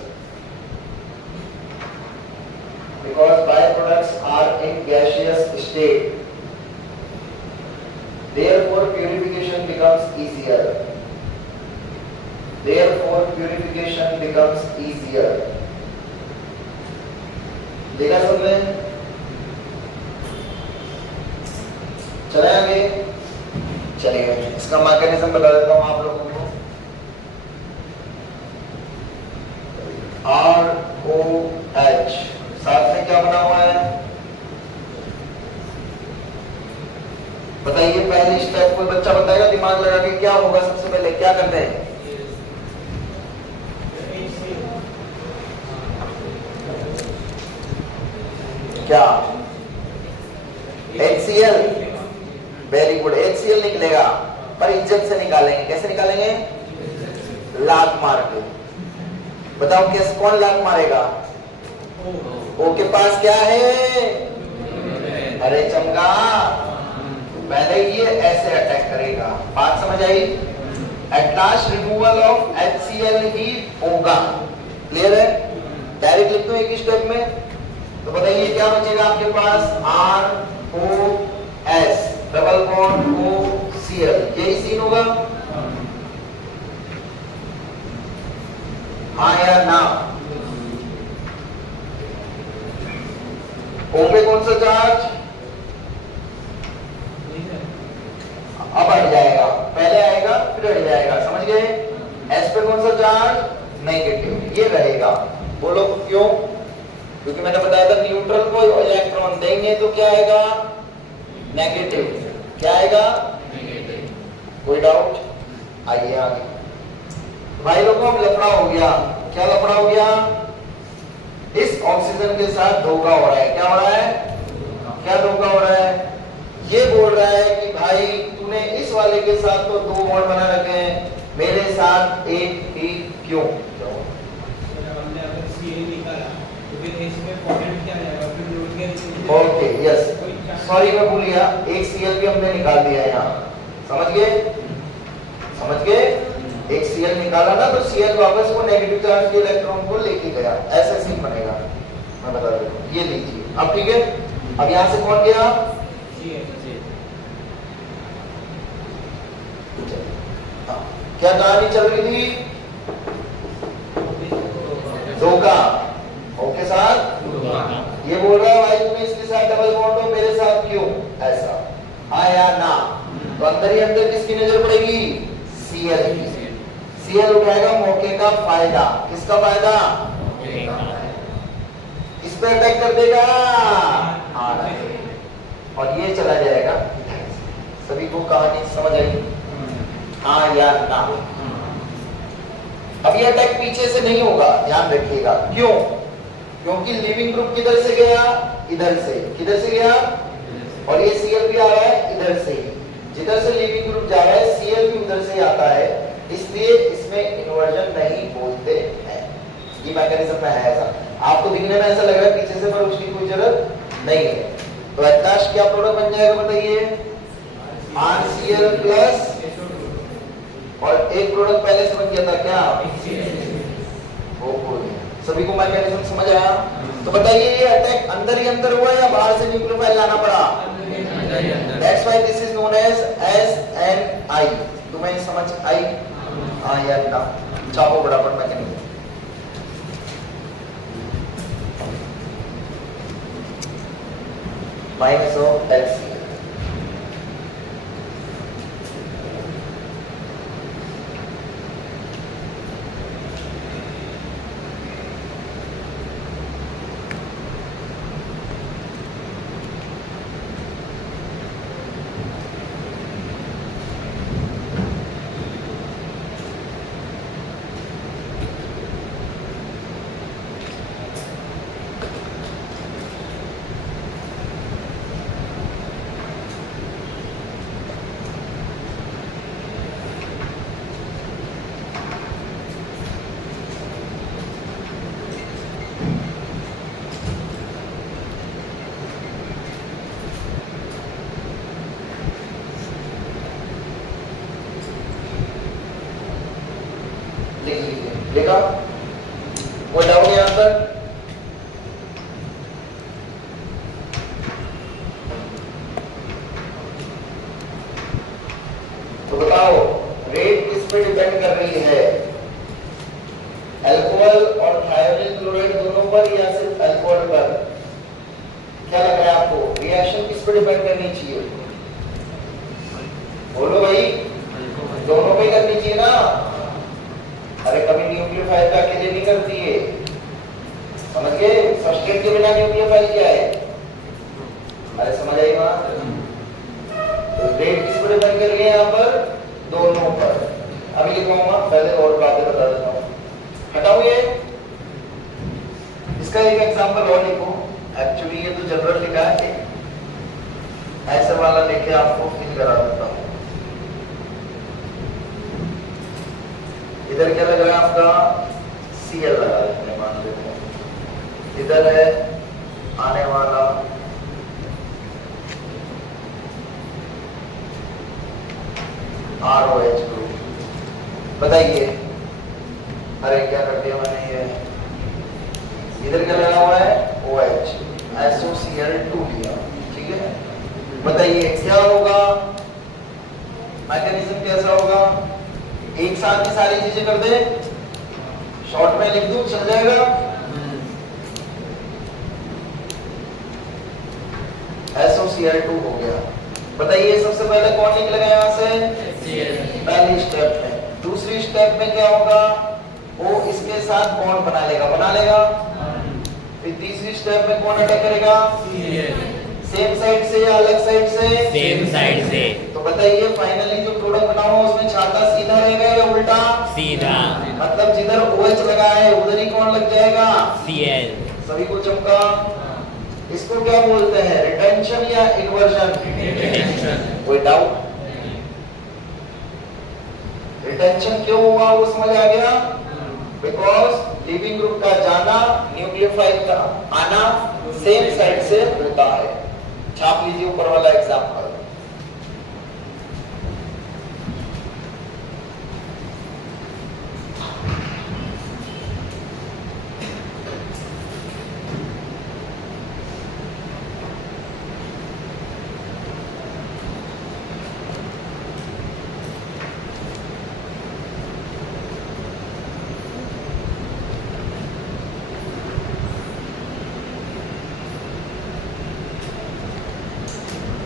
because byproducts are in gaseous state. Therefore purification becomes easier. Therefore purification becomes easier. देखा सबने? चले आगे? चलिए, इसका mechanism बता देता हूं आप लोगों को। ROH साथ में क्या बना हुआ है? बताइए, पहली स्टेप कोई बच्चा बताएगा दिमाग लगा के क्या होगा? सबसे पहले क्या करते हैं? क्या? HCl। वेरी गुड, HCl निकलेगा, पर इज्जत से निकालेंगे। कैसे निकालेंगे? लात मार के। बताओ कैसे, कौन लात मारेगा? ओ के पास क्या है? अरे चमका, पहले ये ऐसे अटैक करेगा। बात समझ आई? At last removal of HCl ही होगा। क्लियर है? डायरेक्ट लिख दो एक ही स्टेप में। तो बताइए क्या बचेगा आपके पास? ROS double bond OCl। यही सीन होगा। हाँ या ना? O पे कौन सा चार्ज? अब हट जाएगा, पहले आएगा फिर हट जाएगा, समझ गए? S पे कौन सा चार्ज? नेगेटिव, ये रहेगा। बोलो क्यों? क्योंकि मैंने बताया था न्यूट्रल को इलेक्ट्रॉन देंगे तो क्या आएगा? नेगेटिव। क्या आएगा? नेगेटिव। कोई डाउट? आइए आगे। भाई लोगों अब लफड़ा हो गया। क्या लफड़ा हो गया? इस ऑक्सीजन के साथ धोखा हो रहा है। क्या हो रहा है? क्या धोखा हो रहा है? ये बोल रहा है कि भाई तूने इस वाले के साथ तो 2 बॉन्ड बना रखे हैं, मेरे साथ एक ही क्यों? ओके यस, सॉरी मैं भूल गया, एक Cl भी हमने निकाल दिया है यहाँ। समझ गए? समझ गए? एक Cl निकाला ना तो Cl वापस वो नेगेटिव चार्ज के इलेक्ट्रॉन को लेके गया। ऐसा सीन बनेगा, मैं बता देता हूँ। ये लीजिए अब, ठीक है? अब यहाँ से कौन गया? हाँ, क्या कहानी चल रही थी? धोखा। ओके साथ ये बोल रहा है भाई तुमने इसके साथ डबल बॉन्ड हो, मेरे साथ क्यों? ऐसा। हाँ या ना? तो अंदर ही अंदर किसकी नजर पड़ेगी? Cl की। Cl उठाएगा मौके का फायदा। किसका फायदा? इस पे अटैक कर देगा और ये चला जाएगा। सभी को कहानी समझ आई? हाँ या ना? अब ये अटैक पीछे से नहीं होगा, ध्यान रखिएगा। क्यों? क्योंकि लिविंग ग्रुप किधर से गया? इधर से। किधर से गया? और ये Cl भी आ रहा है इधर से। जिधर से लिविंग ग्रुप जा रहा है Cl भी उधर से आता है, इसलिए इसमें इन्वर्जन नहीं बोलते हैं। ये मैकेनिज्म में है ऐसा। आपको दिखने में ऐसा लग रहा है पीछे से, पर उसकी कोई जरूरत नहीं है। तो एच क्या प्रोडक्ट बन जाएगा बताइए? RCl प्लस, और एक प्रोडक्ट पहले से बन गया था क्या? सभी को मैकेनिज्म समझ आया? तो बताइए ये अटैक अंदर ही अंदर हुआ या बाहर से न्यूक्लियोफाइल लाना पड़ा? That's why this is known as SNI। तुम्हें समझ आई? हाँ या ना? चाहो बराबर मैकेनिज्म। Minus of HCl। देखा? वो डाउट यहां पर? तो बताओ रेट किस पे डिपेंड कर रही है? अल्कोहल और थायोनिल क्लोराइड दोनों पर या सिर्फ अल्कोहल पर? क्या लग रहा है आपको? रिएक्शन किस पे डिपेंड करनी चाहिए? बोलो भाई, दोनों पे करनी चाहिए ना? अरे कभी न्यूक्लियोफाइल का अकेले नहीं करती है, समझ गए? सबस्ट्रेट के बिना न्यूक्लियोफाइल क्या है? अरे समझ आई बात? तो रेट किस पर डिपेंड कर रही है यहाँ पर? दोनों पर। अभी लिखूंगा, पहले और बातें बता देता हूँ। हटाओ ये, इसका एक एग्जांपल और लिखो। एक्चुअली ये तो जनरल लिखा है, ऐसा वाला लेके आपको फिल करा देता हूँ। इधर क्या लग रहा है आपका? Cl लगा देते हैं, मान लेते हैं। इधर है आने वाला ROH ग्रुप। बताइए, अरे क्या कर दिया मैंने? ये इधर क्या लगा हुआ है? OH, SOCl2 लिया, ठीक है? बताइए क्या होगा? मैकेनिज्म कैसा होगा? एक साथ ही सारी चीजें कर दे, शॉर्ट में लिख दूं, चल जाएगा? SOCl2 हो गया। बताइए सबसे पहले कौन निकलेगा यहाँ से? पहली स्टेप में। दूसरी स्टेप में क्या होगा? वो इसके साथ बॉन्ड बना लेगा। फिर तीसरी स्टेप में कौन अटैक करेगा? सेम साइड से या अलग साइड से? सेम साइड से। तो बताइए फाइनली जो प्रोडक्ट बना हुआ उसमें छाता सीधा रहेगा या उल्टा? सीधा। मतलब जिधर OH लगा है उधर ही कौन लग जाएगा? Cl। सभी को चमका। इसको क्या बोलते हैं? रिटेंशन या इन्वर्जन? कोई डाउट? रिटेंशन क्यों हुआ वो समझ आ गया? बिकॉज लिविंग ग्रुप का जाना, न्यूक्लियोफाइल का आना सेम साइड से होता है। छाप लीजिए ऊपर वाला एग्जांपल।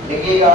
लिखिएगा।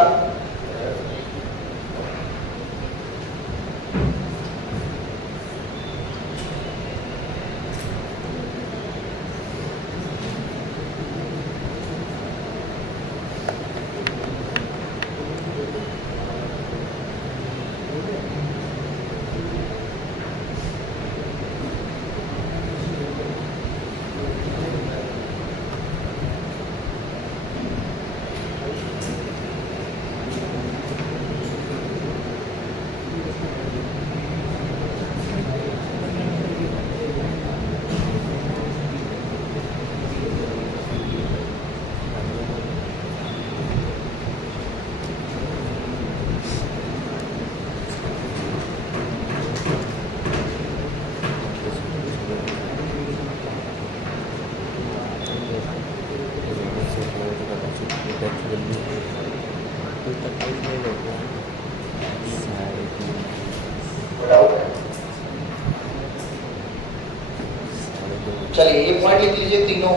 चलिए ये पॉइंट लिख लीजिए तीनों।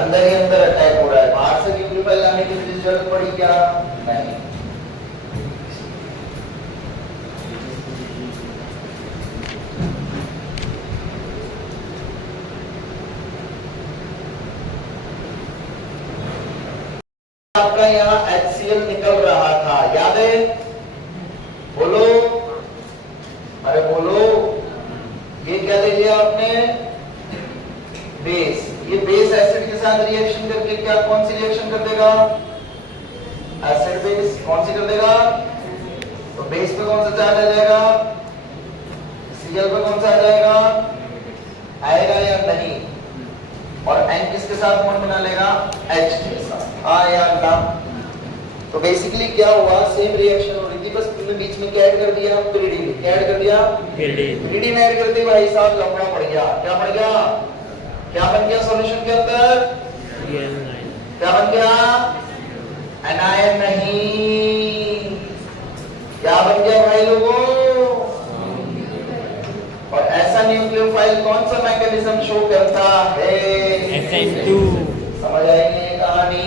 अंदर ही अंदर अटैक हो रहा है, बाहर से न्यूक्लियोफाइल लाने की जरूरत पड़ी क्या? नहीं। आपका यहाँ HCl निकल रहा था, याद है? बोलो, अरे बोलो। ये क्या ले लिया आपने? बेस। ये बेस एसिड के साथ रिएक्शन करके क्या कौन सी रिएक्शन कर देगा? एसिड बेस कौन सी कर देगा? तो बेस पे कौन सा चार्ज आ जाएगा? Cl पे कौन सा आ जाएगा? आएगा या नहीं? और N किसके साथ बॉन्ड बना लेगा? H के साथ। या ना? तो बेसिकली क्या हुआ? सेम रिएक्शन हो रही थी, बस तुमने बीच में क्या ऐड कर दिया? पिरिडीन। क्या ऐड कर दिया? पिरिडीन ऐड कर दी भाई साहब, लफड़ा पड़ गया। क्या पड़ गया? क्या बन गया सॉल्यूशन के अंदर? क्या बन गया? एनायन नहीं। क्या बन गया भाई लोगों? और ऐसा न्यूक्लियोफाइल कौन सा मैकेनिज्म शो करता है? SN2। समझ आएगी ये कहानी?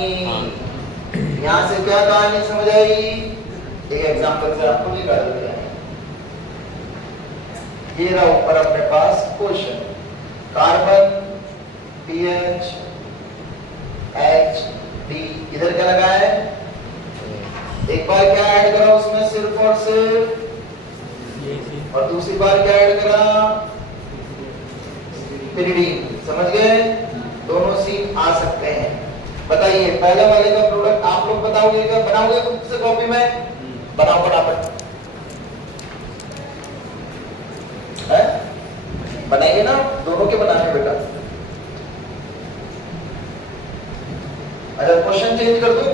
यहाँ से क्या कहानी समझ आई? एक एग्जांपल से आपको निकाल दिया है। ये रहा ऊपर अपने पास क्वेश्चन। कार्बन PH HD, इधर क्या लगा है? एक बार क्या ऐड करा उसमें? सिर्फ और सिर्फ। और दूसरी बार क्या ऐड करा? पिरिडीन। समझ गए? दोनों सीन आ सकते हैं। बताइए पहले वाले का प्रोडक्ट आप लोग बताओगे क्या? बनाओगे खुद से कॉपी में? बनाओ फटाफट। बनाइए ना, दोनों के बनाने बेटा। अच्छा क्वेश्चन चेंज कर दूं?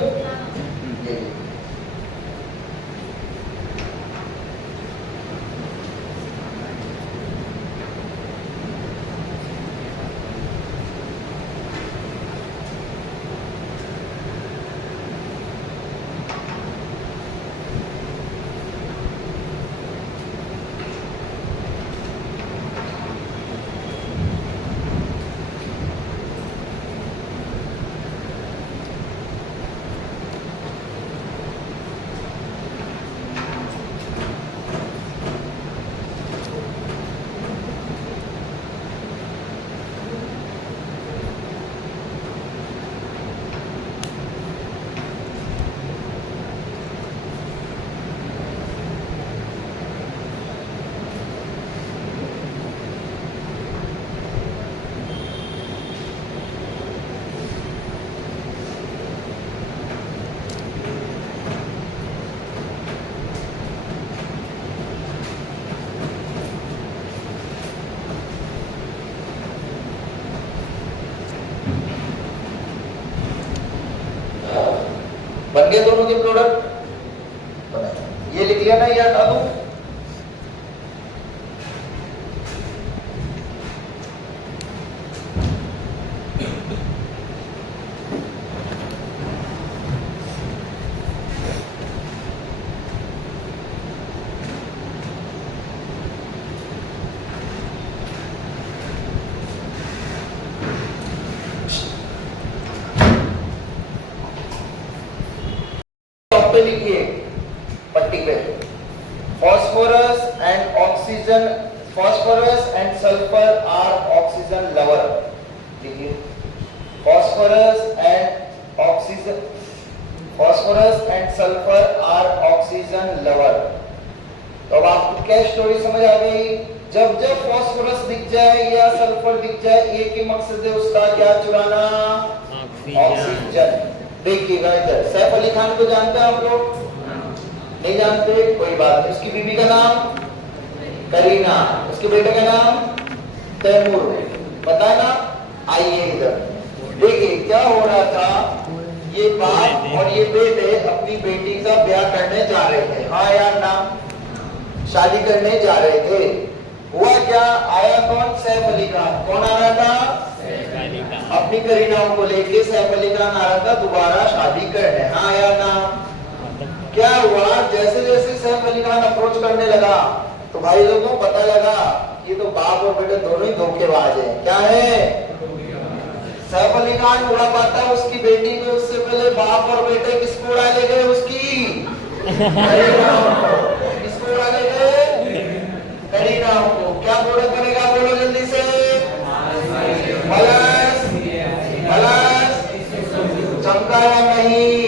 बन गए दोनों के प्रोडक्ट? ये लिख लिया ना, ये हटा दूं? पे लिखिए पट्टी पे, phosphorus and oxygen, phosphorus and sulphur are oxygen lover. लिखिए phosphorus and oxygen, phosphorus and sulphur are oxygen lover. तो अब आपको क्या स्टोरी समझ आ गई? जब जब फॉस्फोरस दिख जाए या सल्फर दिख जाए, एक ही मकसद है उसका, क्या चुराना? ऑक्सीजन। देखिएगा इधर, सैफ अली खान को जानते हैं आप लोग? नहीं जानते? कोई बात नहीं। उसकी बीबी का नाम करीना, उसके बेटे का नाम तैमूर, पता है ना? आइए इधर देखिए क्या हो रहा था। ये बाप और ये बेटे अपनी बेटी का ब्याह करने जा रहे थे। हाँ यार ना, शादी करने जा रहे थे। हुआ क्या, आया कौन? सैफ अली खान। कौन आ रहा था? अपनी करीनाओं को लेके सैफ अली खान आ रहा था दोबारा शादी करने। हाँ या ना? क्या हुआ, जैसे जैसे सैफ अली खान अप्रोच करने लगा तो भाई लोगों को पता लगा ये तो बाप और बेटे दोनों ही धोखेबाज हैं। क्या है? सैफ अली खान उड़ा पाता उसकी बेटी को, उससे पहले बाप और बेटे किसको उड़ा ले गए? उसकी किसको उड़ा ले गए? करीनाओं को। क्या बोलो करेगा? बोलो जल्दी से। प्लस चमका या नहीं?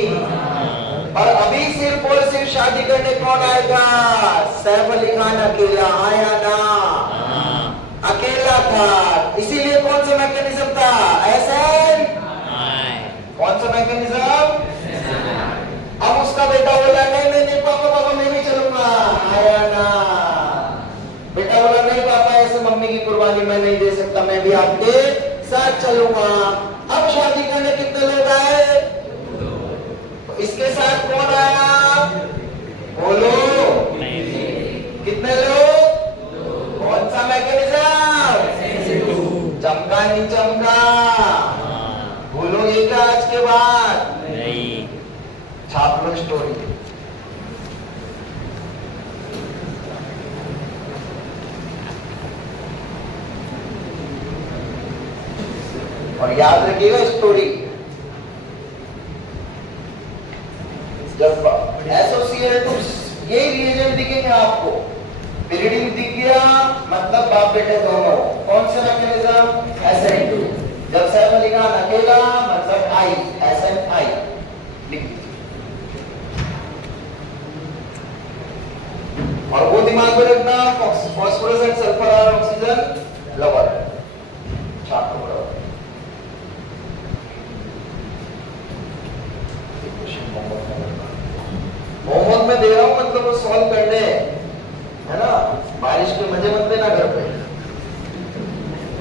और अभी सिर्फ और सिर्फ शादी करने कौन आएगा? सैफ अली खान अकेला। आया ना? अकेला था, इसीलिए कौन सा मैकेनिज्म था? एसएन। कौन सा मैकेनिज्म? अब उसका बेटा बोला नहीं नहीं नहीं पापा पापा मैं नहीं चलूंगा। आया ना? बेटा बोला नहीं पापा, ऐसे मम्मी की कुर्बानी मैं नहीं दे सकता, मैं भी आपके साथ चलूंगा। अब शादी करने कितने लोग आए? इसके साथ कौन आया? बोलो कितने लोग? कौन सा मैकेनिज्म? चमका नहीं चमका? बोलो ये क्या आज के बाद? नहीं। छाप लो स्टोरी। और याद रखिएगा स्टोरी, जब एसोसिएटिव ये रिएजेंट दिखेंगे आपको, पिरिडिन दिख गया मतलब बाप बेटे दोनों। कौन सा मैकेनिज्म? SN2। जब सैफ अली खान अकेला मतलब आई, SNI लिख दीजिए। और वो दिमाग में रखना, phosphorus and sulphur are oxygen lover. छाप लो। होमवर्क में दे रहा हूं मतलब वो सॉल्व करने है ना। बारिश के मजे मत लेना घर पे,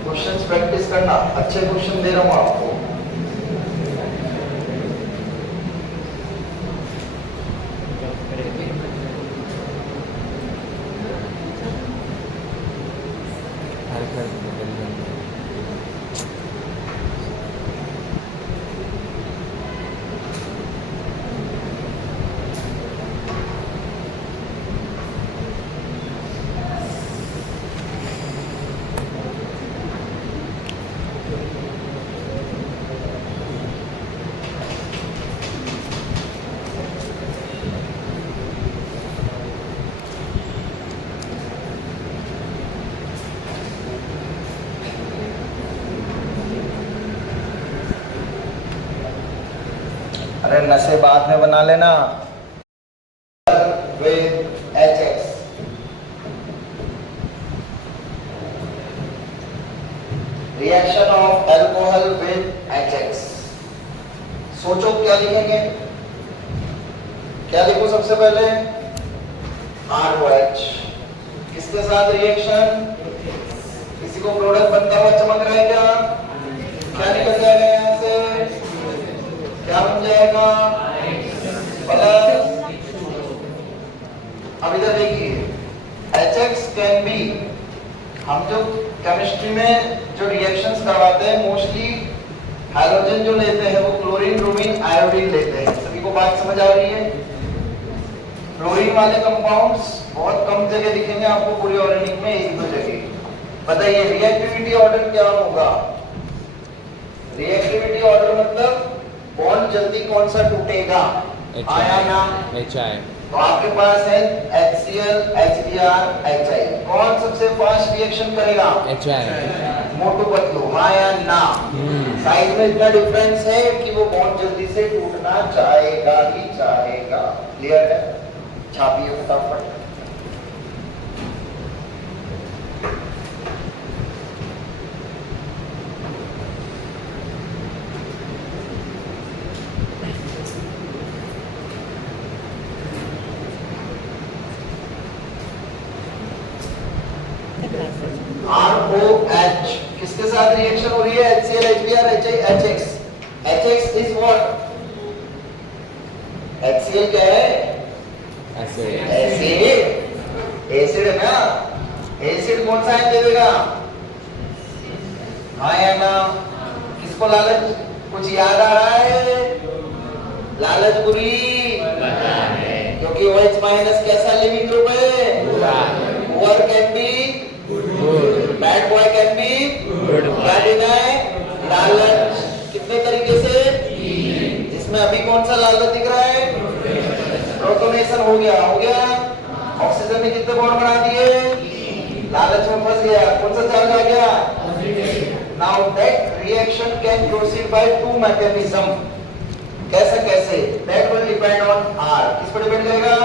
क्वेश्चंस प्रैक्टिस करना। अच्छे क्वेश्चन दे रहा हूं आपको। अरे नशे बाद में बना लेना। with HX reaction of alcohol with HX। सोचो क्या लिखेंगे? क्या लिखो सबसे पहले? ROH। किसके साथ रिएक्शन? किसी को प्रोडक्ट बनता हुआ चमक रहा है क्या? क्या निकल जाएगा यहाँ से? क्या बन जाएगा? प्लस, अब इधर देखिए HX कैन बी, हम जो केमिस्ट्री में जो रिएक्शंस करवाते हैं मोस्टली हाइड्रोजन जो लेते हैं वो क्लोरीन, ब्रोमीन, आयोडीन लेते हैं। सभी को बात समझ आ रही है? क्लोरीन वाले कंपाउंड्स बहुत कम जगह दिखेंगे आपको पूरे ऑर्गेनिक में, एक दो जगह। बताइए रिएक्टिविटी ऑर्डर क्या होगा? रिएक्टिविटी ऑर्डर मतलब बॉन्ड जल्दी कौन सा टूटेगा? आया ना? HI। तो आपके पास है HCl, HBr, HI। कौन सबसे फास्ट रिएक्शन करेगा? HI। मोटू पतलू, हाँ या ना? साइज में इतना डिफरेंस है कि वो बॉन्ड जल्दी से टूटना चाहेगा ही चाहेगा। क्लियर है? छापिए फटाफट। ROH किसके साथ रिएक्शन हो रही है? HCl, HBr, HI, HX। HX is what? HCl क्या है? एसिड। एसिड। एसिड है ना? एसिड कौन सा आयन दे देगा? हाँ या ना? किसको लालच? कुछ याद आ रहा है? लालच बुरी, क्योंकि OH माइनस कैसा लिविंग ग्रुप है? Poor can be good. Bad boy can be Good boy। क्या देना है? लालच। कितने तरीके से? इसमें अभी कौन सा लालच दिख रहा है? प्रोटोनेशन हो गया, हो गया। ऑक्सीजन ने कितने बॉन्ड बना दिए? लालच में फंस गया, कौन सा चार्ज आ गया? Now that reaction can proceed by two mechanism. कैसे? That will depend on R। किस पर डिपेंड करेगा?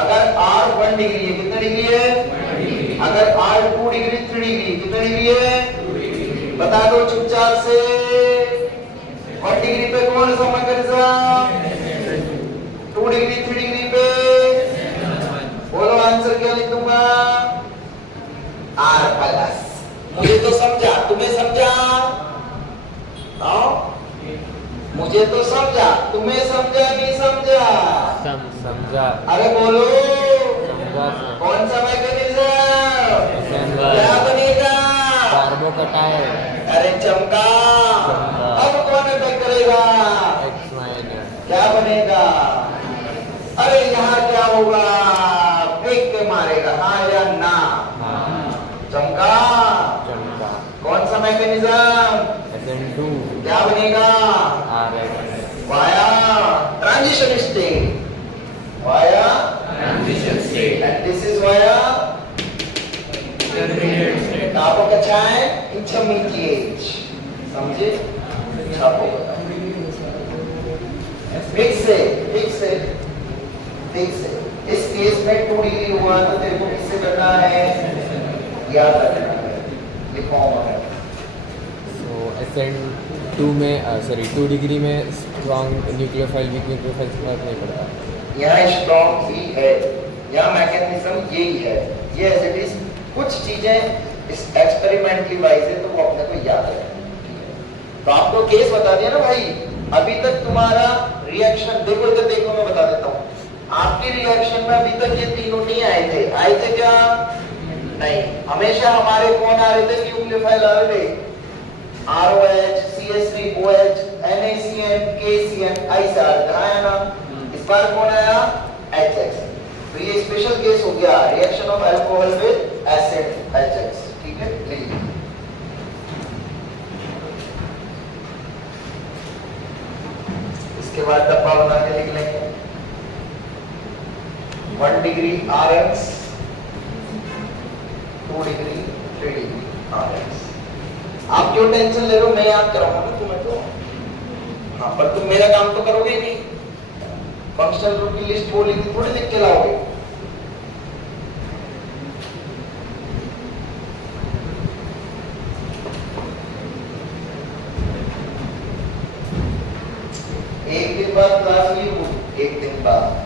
अगर R 1 डिग्री है, कितने डिग्री है? अगर R 2 डिग्री, 3 डिग्री, कितने डिग्री है? बता दो चुपचाप से। 1 डिग्री पे कौन सा मैकेनिज्म? 2 डिग्री, 3 डिग्री पे बोलो आंसर क्या लिख दूंगा? R plus. मुझे तो समझा, तुम्हें समझा? हाँ? मुझे तो समझा, तुम्हें समझा नहीं समझा? समझा। अरे बोलो समझा। कौन सा मैकेनिज्म? Assemble। क्या बनेगा? कार्बोकटाइल। अरे चमका। चमका। अब कौन अटैक करेगा? X minus. क्या बनेगा? अरे यहाँ क्या होगा? फेंक के मारेगा, हाँ या ना? हाँ। चमका। चमका। कौन सा मैकेनिज्म? SN2। क्या बनेगा? RX। Via transition state, via Transition state. and this is via Terminated state. carbocation intermediate। समझे? छापो फिक्स से इस केस में 2 डिग्री हुआ तो तेरे को किससे करना है? याद रखना है, लिखो है। So SN2 में 2 डिग्री में स्ट्रॉन्ग न्यूक्लियोफाइल वीक न्यूक्लियोफाइल से फर्क नहीं पड़ता। यहाँ स्ट्रॉन्ग ही है, यहाँ मैकेनिज्म यही है। ये एज इट इज कुछ चीजें इस एक्सपेरिमेंटली वाइज है तो वो अपने को याद रखना है। तो आपको केस बता दिया ना भाई। अभी तक तुम्हारा रिएक्शन देखो, इधर देखो, मैं बता देता हूँ। आपकी रिएक्शन में अभी तक ये तीनों नहीं आए थे क्या? नहीं। हमेशा हमारे कौन आ रहे थे? न्यूक्लियोफाइल आ रहे थे। ROH, CH3OH, NaCN, KCN ऐसे आ रहे थे, हाँ या ना? इस बार कौन आया? HX। तो ये स्पेशल केस हो गया, reaction of alcohol with acid HX। ठीक है, लिखिए। इसके बाद डब्बा बना के लिख लेंगे 1 degree RX, 2 degree, 3 degree RX। आप क्यों टेंशन ले रहे हो? मैं याद कराऊंगा ना तुम्हें तो। हाँ, पर तुम मेरा काम तो करोगे ही नहीं। फंक्शनल ग्रुप की लिस्ट वो लिख थोड़ी लिख के लाओगे। एक दिन बाद क्लास ली हूँ, एक दिन बाद।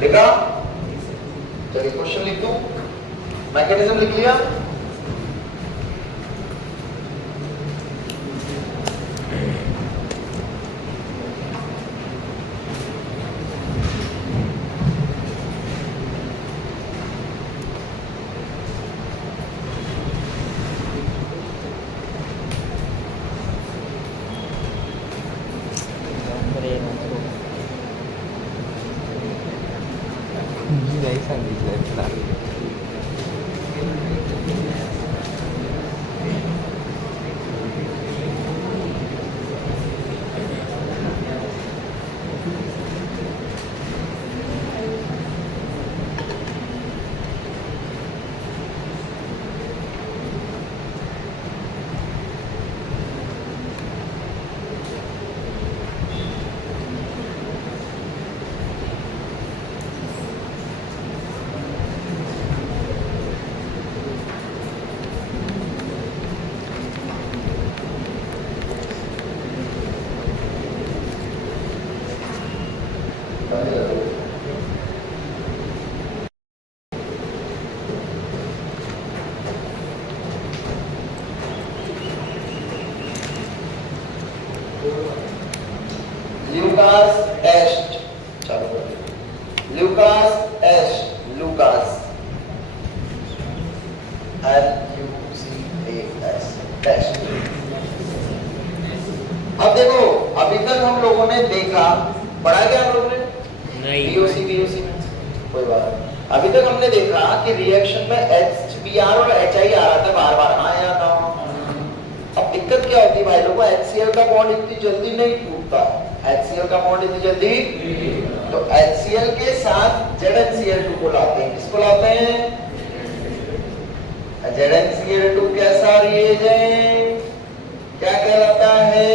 लिखा? चलिए क्वेश्चन लिख दूं, मैकेनिज्म लिख लिया। नाही सांगितलं तुला. Lucas test, चालू करिए। Lucas test, Lucas, Lucas test। अब देखो, अभी तक हम लोगों ने देखा, पढ़ा क्या हम लोगों ने? नहीं। बीओसी में कोई बात नहीं। अभी तक हमने देखा कि रिएक्शन में HBr और HI आ रहा था बार-बार, हाँ या ना? अब दिक्कत क्या होती है भाई लोगों, HCl का बॉन्ड इतनी जल्दी नहीं टूटता। HCl का बॉन्ड इतनी जल्दी, तो HCl के साथ ZnCl2 को लाते हैं। किसको लाते हैं? ZnCl2 कैसा रिएजेंट क्या कहलाता है?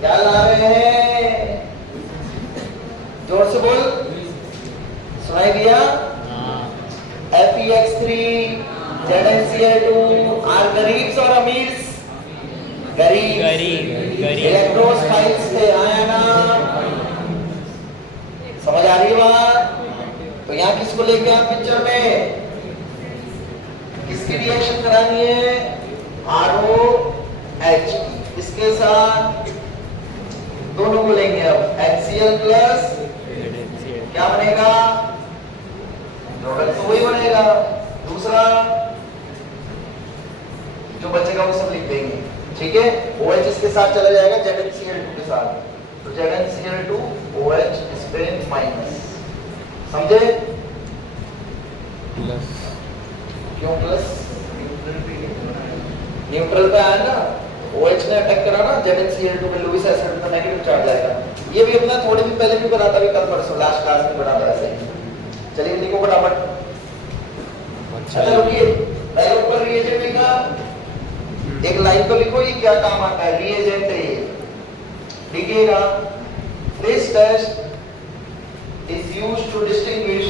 क्या ला रहे हैं? जोर से बोल, सुनाई दिया? FeX3 ZnCl2 आर गरीब्स और अमीर्स? गरीब। इलेक्ट्रोस्पाइक्स थे, आया ना? समझ आ रही है बात? तो यहाँ किसको लेके आप पिक्चर में? किसकी रिएक्शन करानी है? ROH, इसके साथ दोनों को लेंगे। अब HCl प्लस क्या बनेगा? प्रोडक्ट तो वही बनेगा। दूसरा जो बचेगा वो सब लिख देंगे, ठीक है? OH इसके साथ चला जाएगा ZnCl2 के साथ, तो ZnCl2 OH इस पे माइनस, समझे? प्लस। क्यों प्लस? न्यूट्रल पे आया ना, OH ने अटैक करा ना ZnCl2 में, लुईस एसिड पे नेगेटिव चार्ज आएगा। ये भी अपना थोड़ी भी पहले भी बनाता भी, कल परसों लास्ट क्लास में बनाता ऐसे ही। चलिए लिखो फटाफट। अच्छा रुकिए, पहले ऊपर रिएजेंट लिखा, एक लाइन तो लिखो, ये क्या काम आता है? रिएजेंट है ये, लिखिएगा। This test is used to distinguish,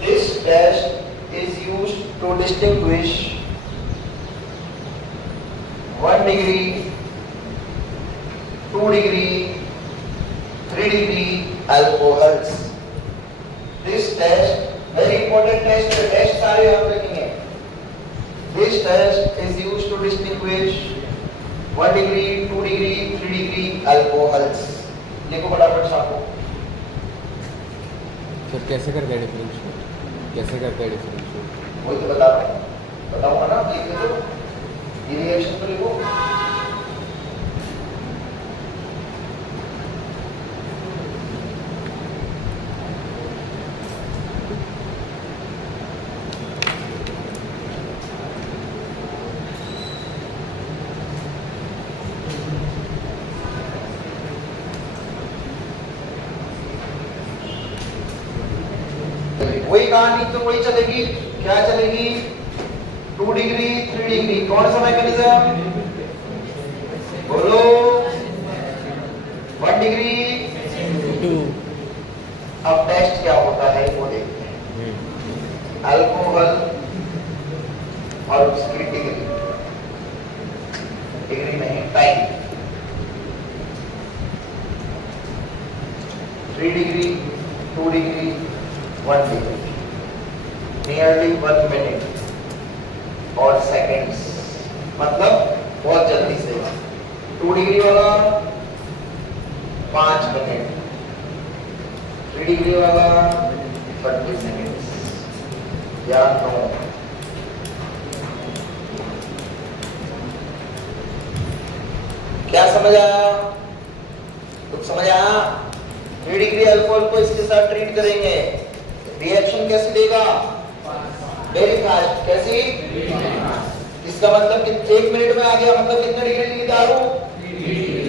this test is used to distinguish 1 degree, 2 degree, 3 degree alcohols. This test, very important test, test सारे याद रखेंगे। This test is used to distinguish 1 degree, 2 degree, 3 degree alcohols। देखो फटाफट साको। फिर कैसे करते हैं differentiate? कैसे करते हैं डिफरेंशिएट? वही तो बता रहा हूँ, बताऊँगा ना, लिख लो। ये रिएक्शन तो लिखो। वही कहानी तो वही चलेगी, क्या चलेगी? 2 डिग्री, 3 डिग्री, कौन सा मैकेनिज्म? बोलो। 1 डिग्री, 2। अब टेस्ट क्या होता है वो देखते हैं। अल्कोहल और उसकी डिग्री, डिग्री नहीं time, 3 degree, 2 degree, 1 degree, nearly 1 minute और सेकेंड्स, मतलब बहुत जल्दी से। 2 डिग्री वाला 5 मिनट, 3 डिग्री वाला 30 सेकेंड्स या 9। क्या समझ आया? कुछ समझ आया? 3 डिग्री अल्कोहल को इसके साथ ट्रीट करेंगे, रिएक्शन कैसे देगा? Very fast. कैसी? इसका मतलब कि 1 मिनट में आ गया, मतलब कितने डिग्री ली दारू?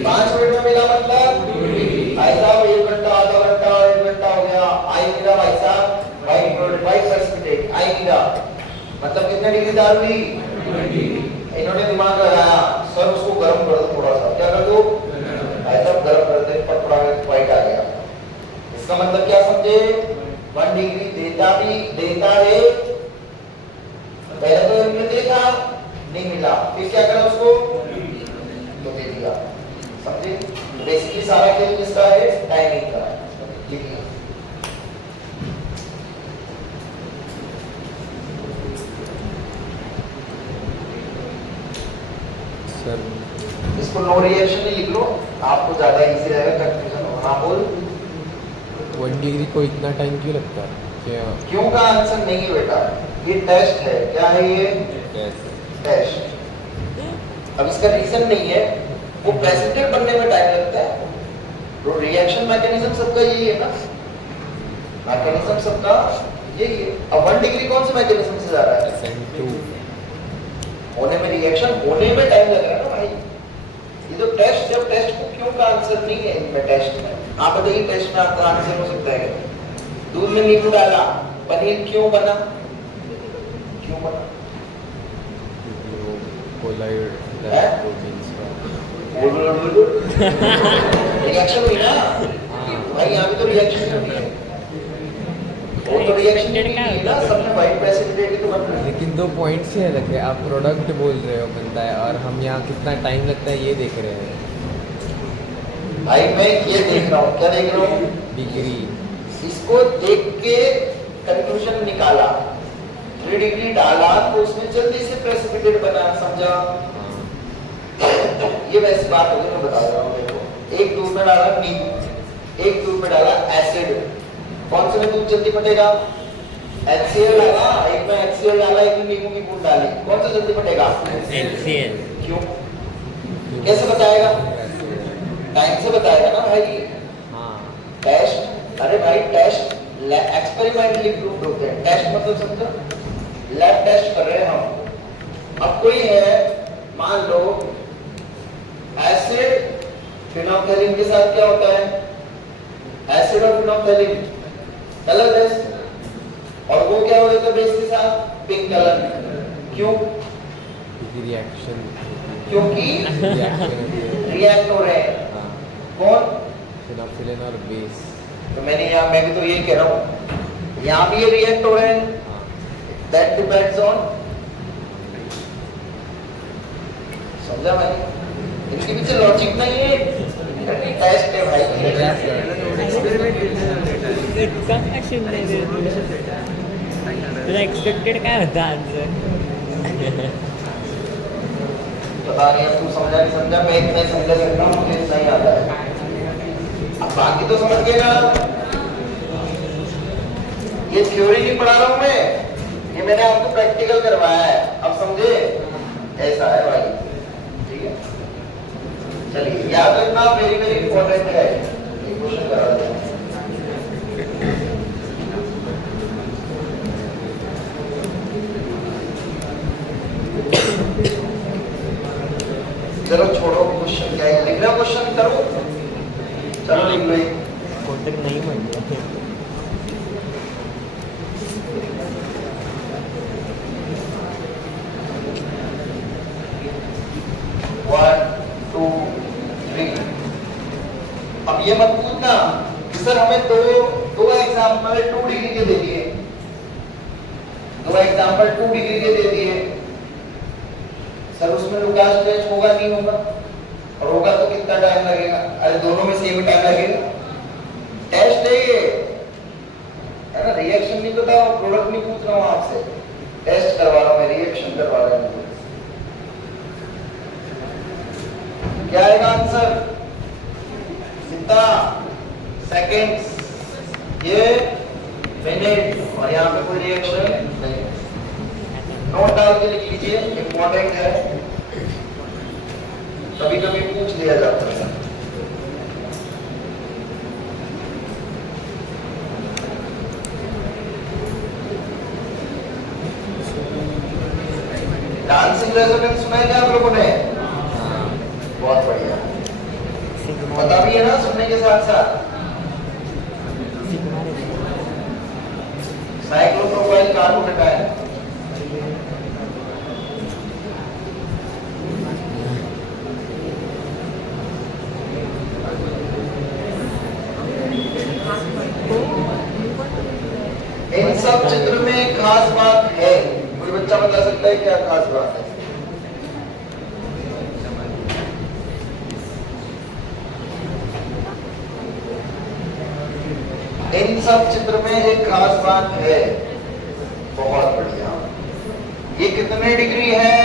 5 मिनट में मिला, मतलब भाई साहब 1 घंटा, आधा घंटा, 1 घंटा हो गया, आई मिला भाई साहब, वाइट प्रेसिपिटेट आई मिला, मतलब कितने डिग्री दारू ली? इन्होंने दिमाग लगाया, सर उसको गर्म कर दो थोड़ा सा। क्या कर दो? भाई साहब गर्म कर दे, पटपड़ा वाइट आ गया। इसका मतलब क्या समझे? 1 डिग्री देता है। पहले तो इन्होंने देखा, नहीं मिला, फिर क्या करा उसको? तो दे दिया। समझे? बेसिकली सारा खेल किसका है? टाइमिंग का है। लिखिए सर इसको नो रिएक्शन ही लिख लो, आपको ज्यादा इजी रहेगा, कंफ्यूजन होना। बोल 1 डिग्री को इतना टाइम क्यों लगता है? क्या क्यों का आंसर नहीं है बेटा, ये टेस्ट है। क्या है ये? टेस्ट। अब इसका रीजन नहीं है, वो प्रेसिपिटेट बनने में टाइम लगता है, तो रिएक्शन मैकेनिज्म सबका यही है ना, मैकेनिज्म सबका यही है। अब 1 डिग्री कौन से मैकेनिज्म से जा रहा है? SN2 होने में, रिएक्शन होने में टाइम लग रहा है ना भाई। ये तो टेस्ट, जब टेस्ट को क्यों का आंसर नहीं है इनमें, टेस्ट में आप बताइए, टेस्ट में आपका आंसर हो सकता है दूध में नींबू डाला, पनीर क्यों बना? क्यों बना? कोलाइड है? प्रोटीन्स रिएक्शन हुई ना भाई, यहाँ भी तो रिएक्शन हुई है, वो तो रिएक्शन नहीं है ना, सबने वाइट प्रेसिपिटेट तो बन रहा है। लेकिन 2 पॉइंट्स ही अलग है। आप प्रोडक्ट बोल रहे हो बनता है, और हम यहाँ कितना टाइम लगता है ये देख रहे हैं। भाई मैं ये देख रहा हूँ, क्या देख रहा हूँ? डिग्री। इसको देख के कंक्लूजन निकाला, 3 डिग्री डाला तो उसमें जल्दी से प्रेसिपिटेट बना, समझा? ये वैसी बात होगी, मैं बता रहा हूँ देखो। एक दूध में डाला नींबू, एक दूध में डाला एसिड, कौन से में दूध जल्दी फटेगा? HCl डाला, एक में HCl डाला, एक में नींबू की बूंद डाली, कौन सा जल्दी फटेगा? HCl। क्यों? कैसे बताएगा? टाइम से बताएगा ना भाई। हाँ टेस्ट, अरे भाई टेस्ट एक्सपेरिमेंटली प्रूव्ड होते हैं। टेस्ट मतलब समझो, लैब टेस्ट कर रहे हैं हम। अब कोई है, मान लो एसिड फिनोल्फथालीन के साथ क्या होता है? एसिड और फिनोल्फथालीन कलर बेस, और वो क्या हो जाता है बेस के साथ? Pink colour. क्यों? रिएक्शन, क्योंकि रिएक्शन रिएक्ट हो रहे हैं। हाँ, कौन? फिनोल्फथालीन और बेस। तो मैं भी तो ये कह रहा हूँ, यहाँ भी ये रिएक्ट हो रहे हैं। हाँ, That depends on, समझा भाई? इनके पीछे लॉजिक नहीं है, टेस्ट है भाई। इतका क्वेश्चन नाही रे तुला एक्सपेक्टेड काय होता आन्सर? पता नहीं अब तू समझा नहीं समझा, मैं इतना ही समझा सकता हूँ, मुझे इतना ही आता है। अब बाकी तो समझ गए ना, ये थ्योरी नहीं पढ़ा रहा हूँ मैं, ये मैंने आपको प्रैक्टिकल करवाया है। अब समझे? ऐसा है भाई, ठीक है? चलिए, याद रखना वेरी वेरी इंपॉर्टेंट है, ये क्वेश्चन करा दें। चलो छोड़ो क्वेश्चन, क्या है लिख रहा क्वेश्चन करो, चलो लिख लो। कोणतरी नाही म्हणलं 1 2 3। अब ये मत पूछना कि सर हमें दो एग्जाम्पल 2 डिग्री के दे दिए, 2 एग्जाम्पल 2 डिग्री के दे दिए, सर उसमें लुकास टेस्ट होगा नहीं होगा, और होगा तो कितना टाइम लगेगा? अरे दोनों में सेम टाइम लगेगा, टेस्ट है ये, है ना? रिएक्शन नहीं बता रहा हूँ, प्रोडक्ट नहीं पूछ रहा हूँ आपसे, टेस्ट करवा रहा हूँ मैं, रिएक्शन करवा रहा हूँ। क्या आएगा आंसर? कितना? सेकेंड्स, ये मिनट, और यहाँ पे कोई रिएक्शन नहीं। नोट डाल के लिख लीजिए, इंपॉर्टेंट है, कभी कभी पूछ लिया जाता है। डांसिंग रेजोनेंस सुना है क्या आप लोगों ने? बहुत बढ़िया, पता भी है ना सुनने के साथ साथ। साइक्लोप्रोपाइल कार्बोकेटायन, इन सब चित्र में एक खास बात है, कोई बच्चा बता सकता है क्या खास बात है? इन सब चित्र में एक खास बात है। बहुत बढ़िया। ये कितने डिग्री है?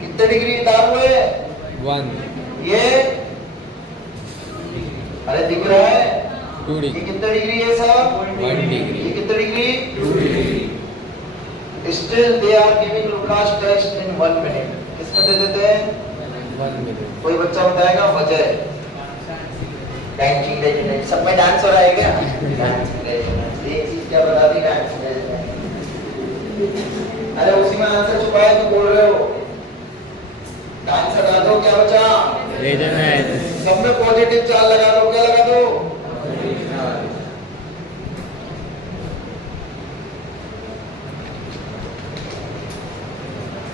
कितने डिग्री तार हुए? 1 ये अरे दिख रहा है? 2 ये डिग्री कितने डिग्री है साहब? 1 डिग्री ये कितने degree? 2 degree. Still they are giving Lucas test in 1 minute. किसमें दे देते हैं? 1 मिनट। कोई बच्चा बताएगा वजह? डांसिंग रेजोनेंस, सब में डांस हो रहा है क्या? डांसिंग रेजोनेंस, ये चीज क्या बता दी? Dancing resonance. अरे उसी में आंसर छुपा है तो बोल रहे हो। डांस लगा दो, क्या बचा? रेजोनेंस। सब में पॉजिटिव चार्ज लगा दो, क्या लगा दो?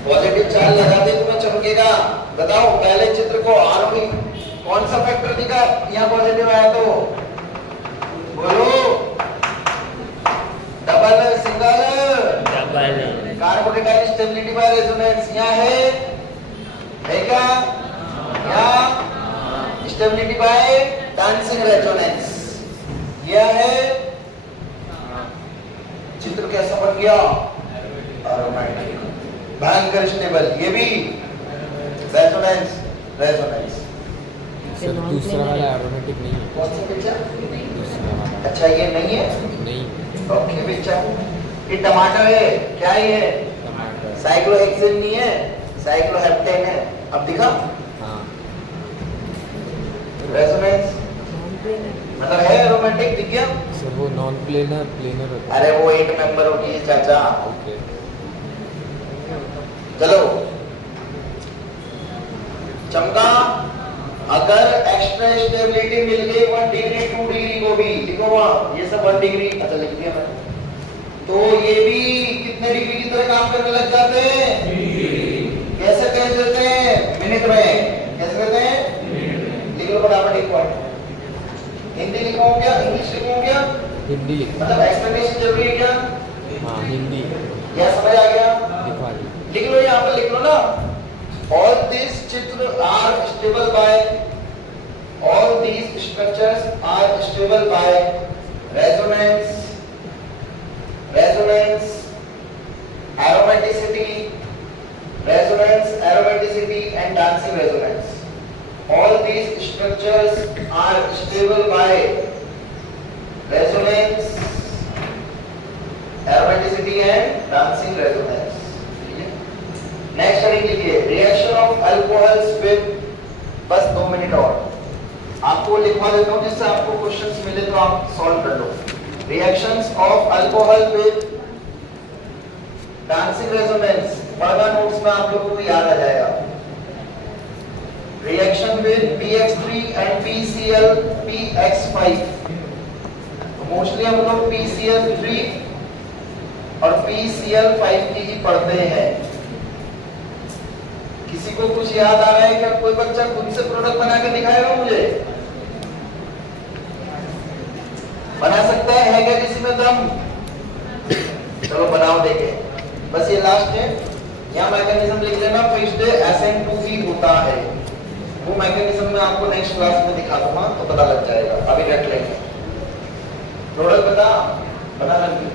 पॉजिटिव चार्ज लगाते तुम्हें चमकेगा। बताओ पहले चित्र को आरोही कौन सा फैक्टर दिखा यहाँ पॉजिटिव आया? तो बोलो, double single double carbocation stability by resonance यहाँ है क्या? यहाँ स्टेबिलिटी बाय डांसिंग रेजोनेंस यह है। चित्र कैसा बन गया? एरोमेटिक, भयंकर स्टेबल। ये भी रेजोनेंस, रेजोनेंस। सर दूसरा वाला एरोमेटिक नहीं है। कौन सा पिक्चर? दूसरा वाला अच्छा ये नहीं है? नहीं। Okay picture. ये टमाटर है, क्या है ये? टमाटर। साइक्लोहेक्सेन नहीं है, साइक्लोहेप्टेन है। अब दिखा? हाँ। रेजोनेंस मतलब है एरोमेटिक, दिख गया? सर वो नॉन प्लेनर प्लेनर होता है। अरे वो 8 मेंबर होती है चाचा। ओके। चलो चमका। अगर एक्स्ट्रा स्टेबिलिटी मिल गई 1 डिग्री 2 डिग्री को भी लिखो वहां, ये सब 1 डिग्री, अच्छा लिख दिया मैंने। तो ये भी कितने डिग्री की तरह काम करने लग जाते हैं? कैसे कह देते हैं? मिनट में। कैसे कहते हैं? लिख लो फटाफट एक पॉइंट। हिंदी लिखो क्या? इंग्लिश लिखो क्या? हिंदी लिख। मतलब एक्सप्लेनेशन जरूरी है क्या? हाँ हिंदी क्या समझ आ गया? लिखवा दी। लिख लो, यहाँ पे लिख लो ना। All these चित्र are stable by, all these structures are stable by resonance, resonance, aromaticity, resonance, aromaticity and dancing resonance. All these structures are stable by resonance, aromaticity and dancing resonance. Next heading लिखिए, reaction of alcohols with, बस 2 minute और आपको लिखवा देता हूं जिससे आपको questions मिले तो आप सॉल्व कर लो। Reactions of alcohol with dancing resonance, पढ़ना नोट्स में आप लोगों को याद आ जाएगा। Reaction with PX3 and PCl PX5, mostly हम लोग PCl3 और PCl5 की ही पढ़ते हैं। किसी को कुछ याद आ रहा है क्या? कोई बच्चा खुद से प्रोडक्ट बना के दिखाएगा मुझे? बना सकता है क्या किसी में दम? चलो बनाओ देखे। बस ये लास्ट है, यहाँ मैकेनिज्म लिख लेना। फर्स्ट SN2 ही होता है, वो मैकेनिज्म मैं आपको नेक्स्ट क्लास में दिखा दूंगा तो पता लग जाएगा, अभी रख लेंगे। प्रोडक्ट बना लेंगे।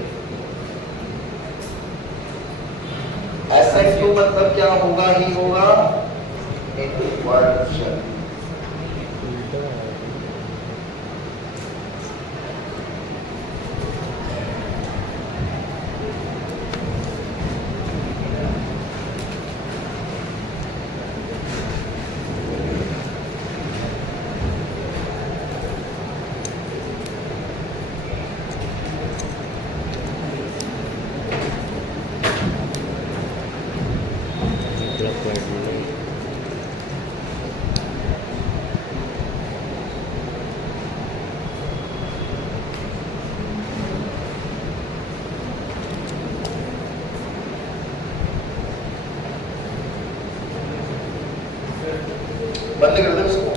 SN2 मतलब क्या होगा ही होगा, इन्वर्जन। बंद कर दो इसको।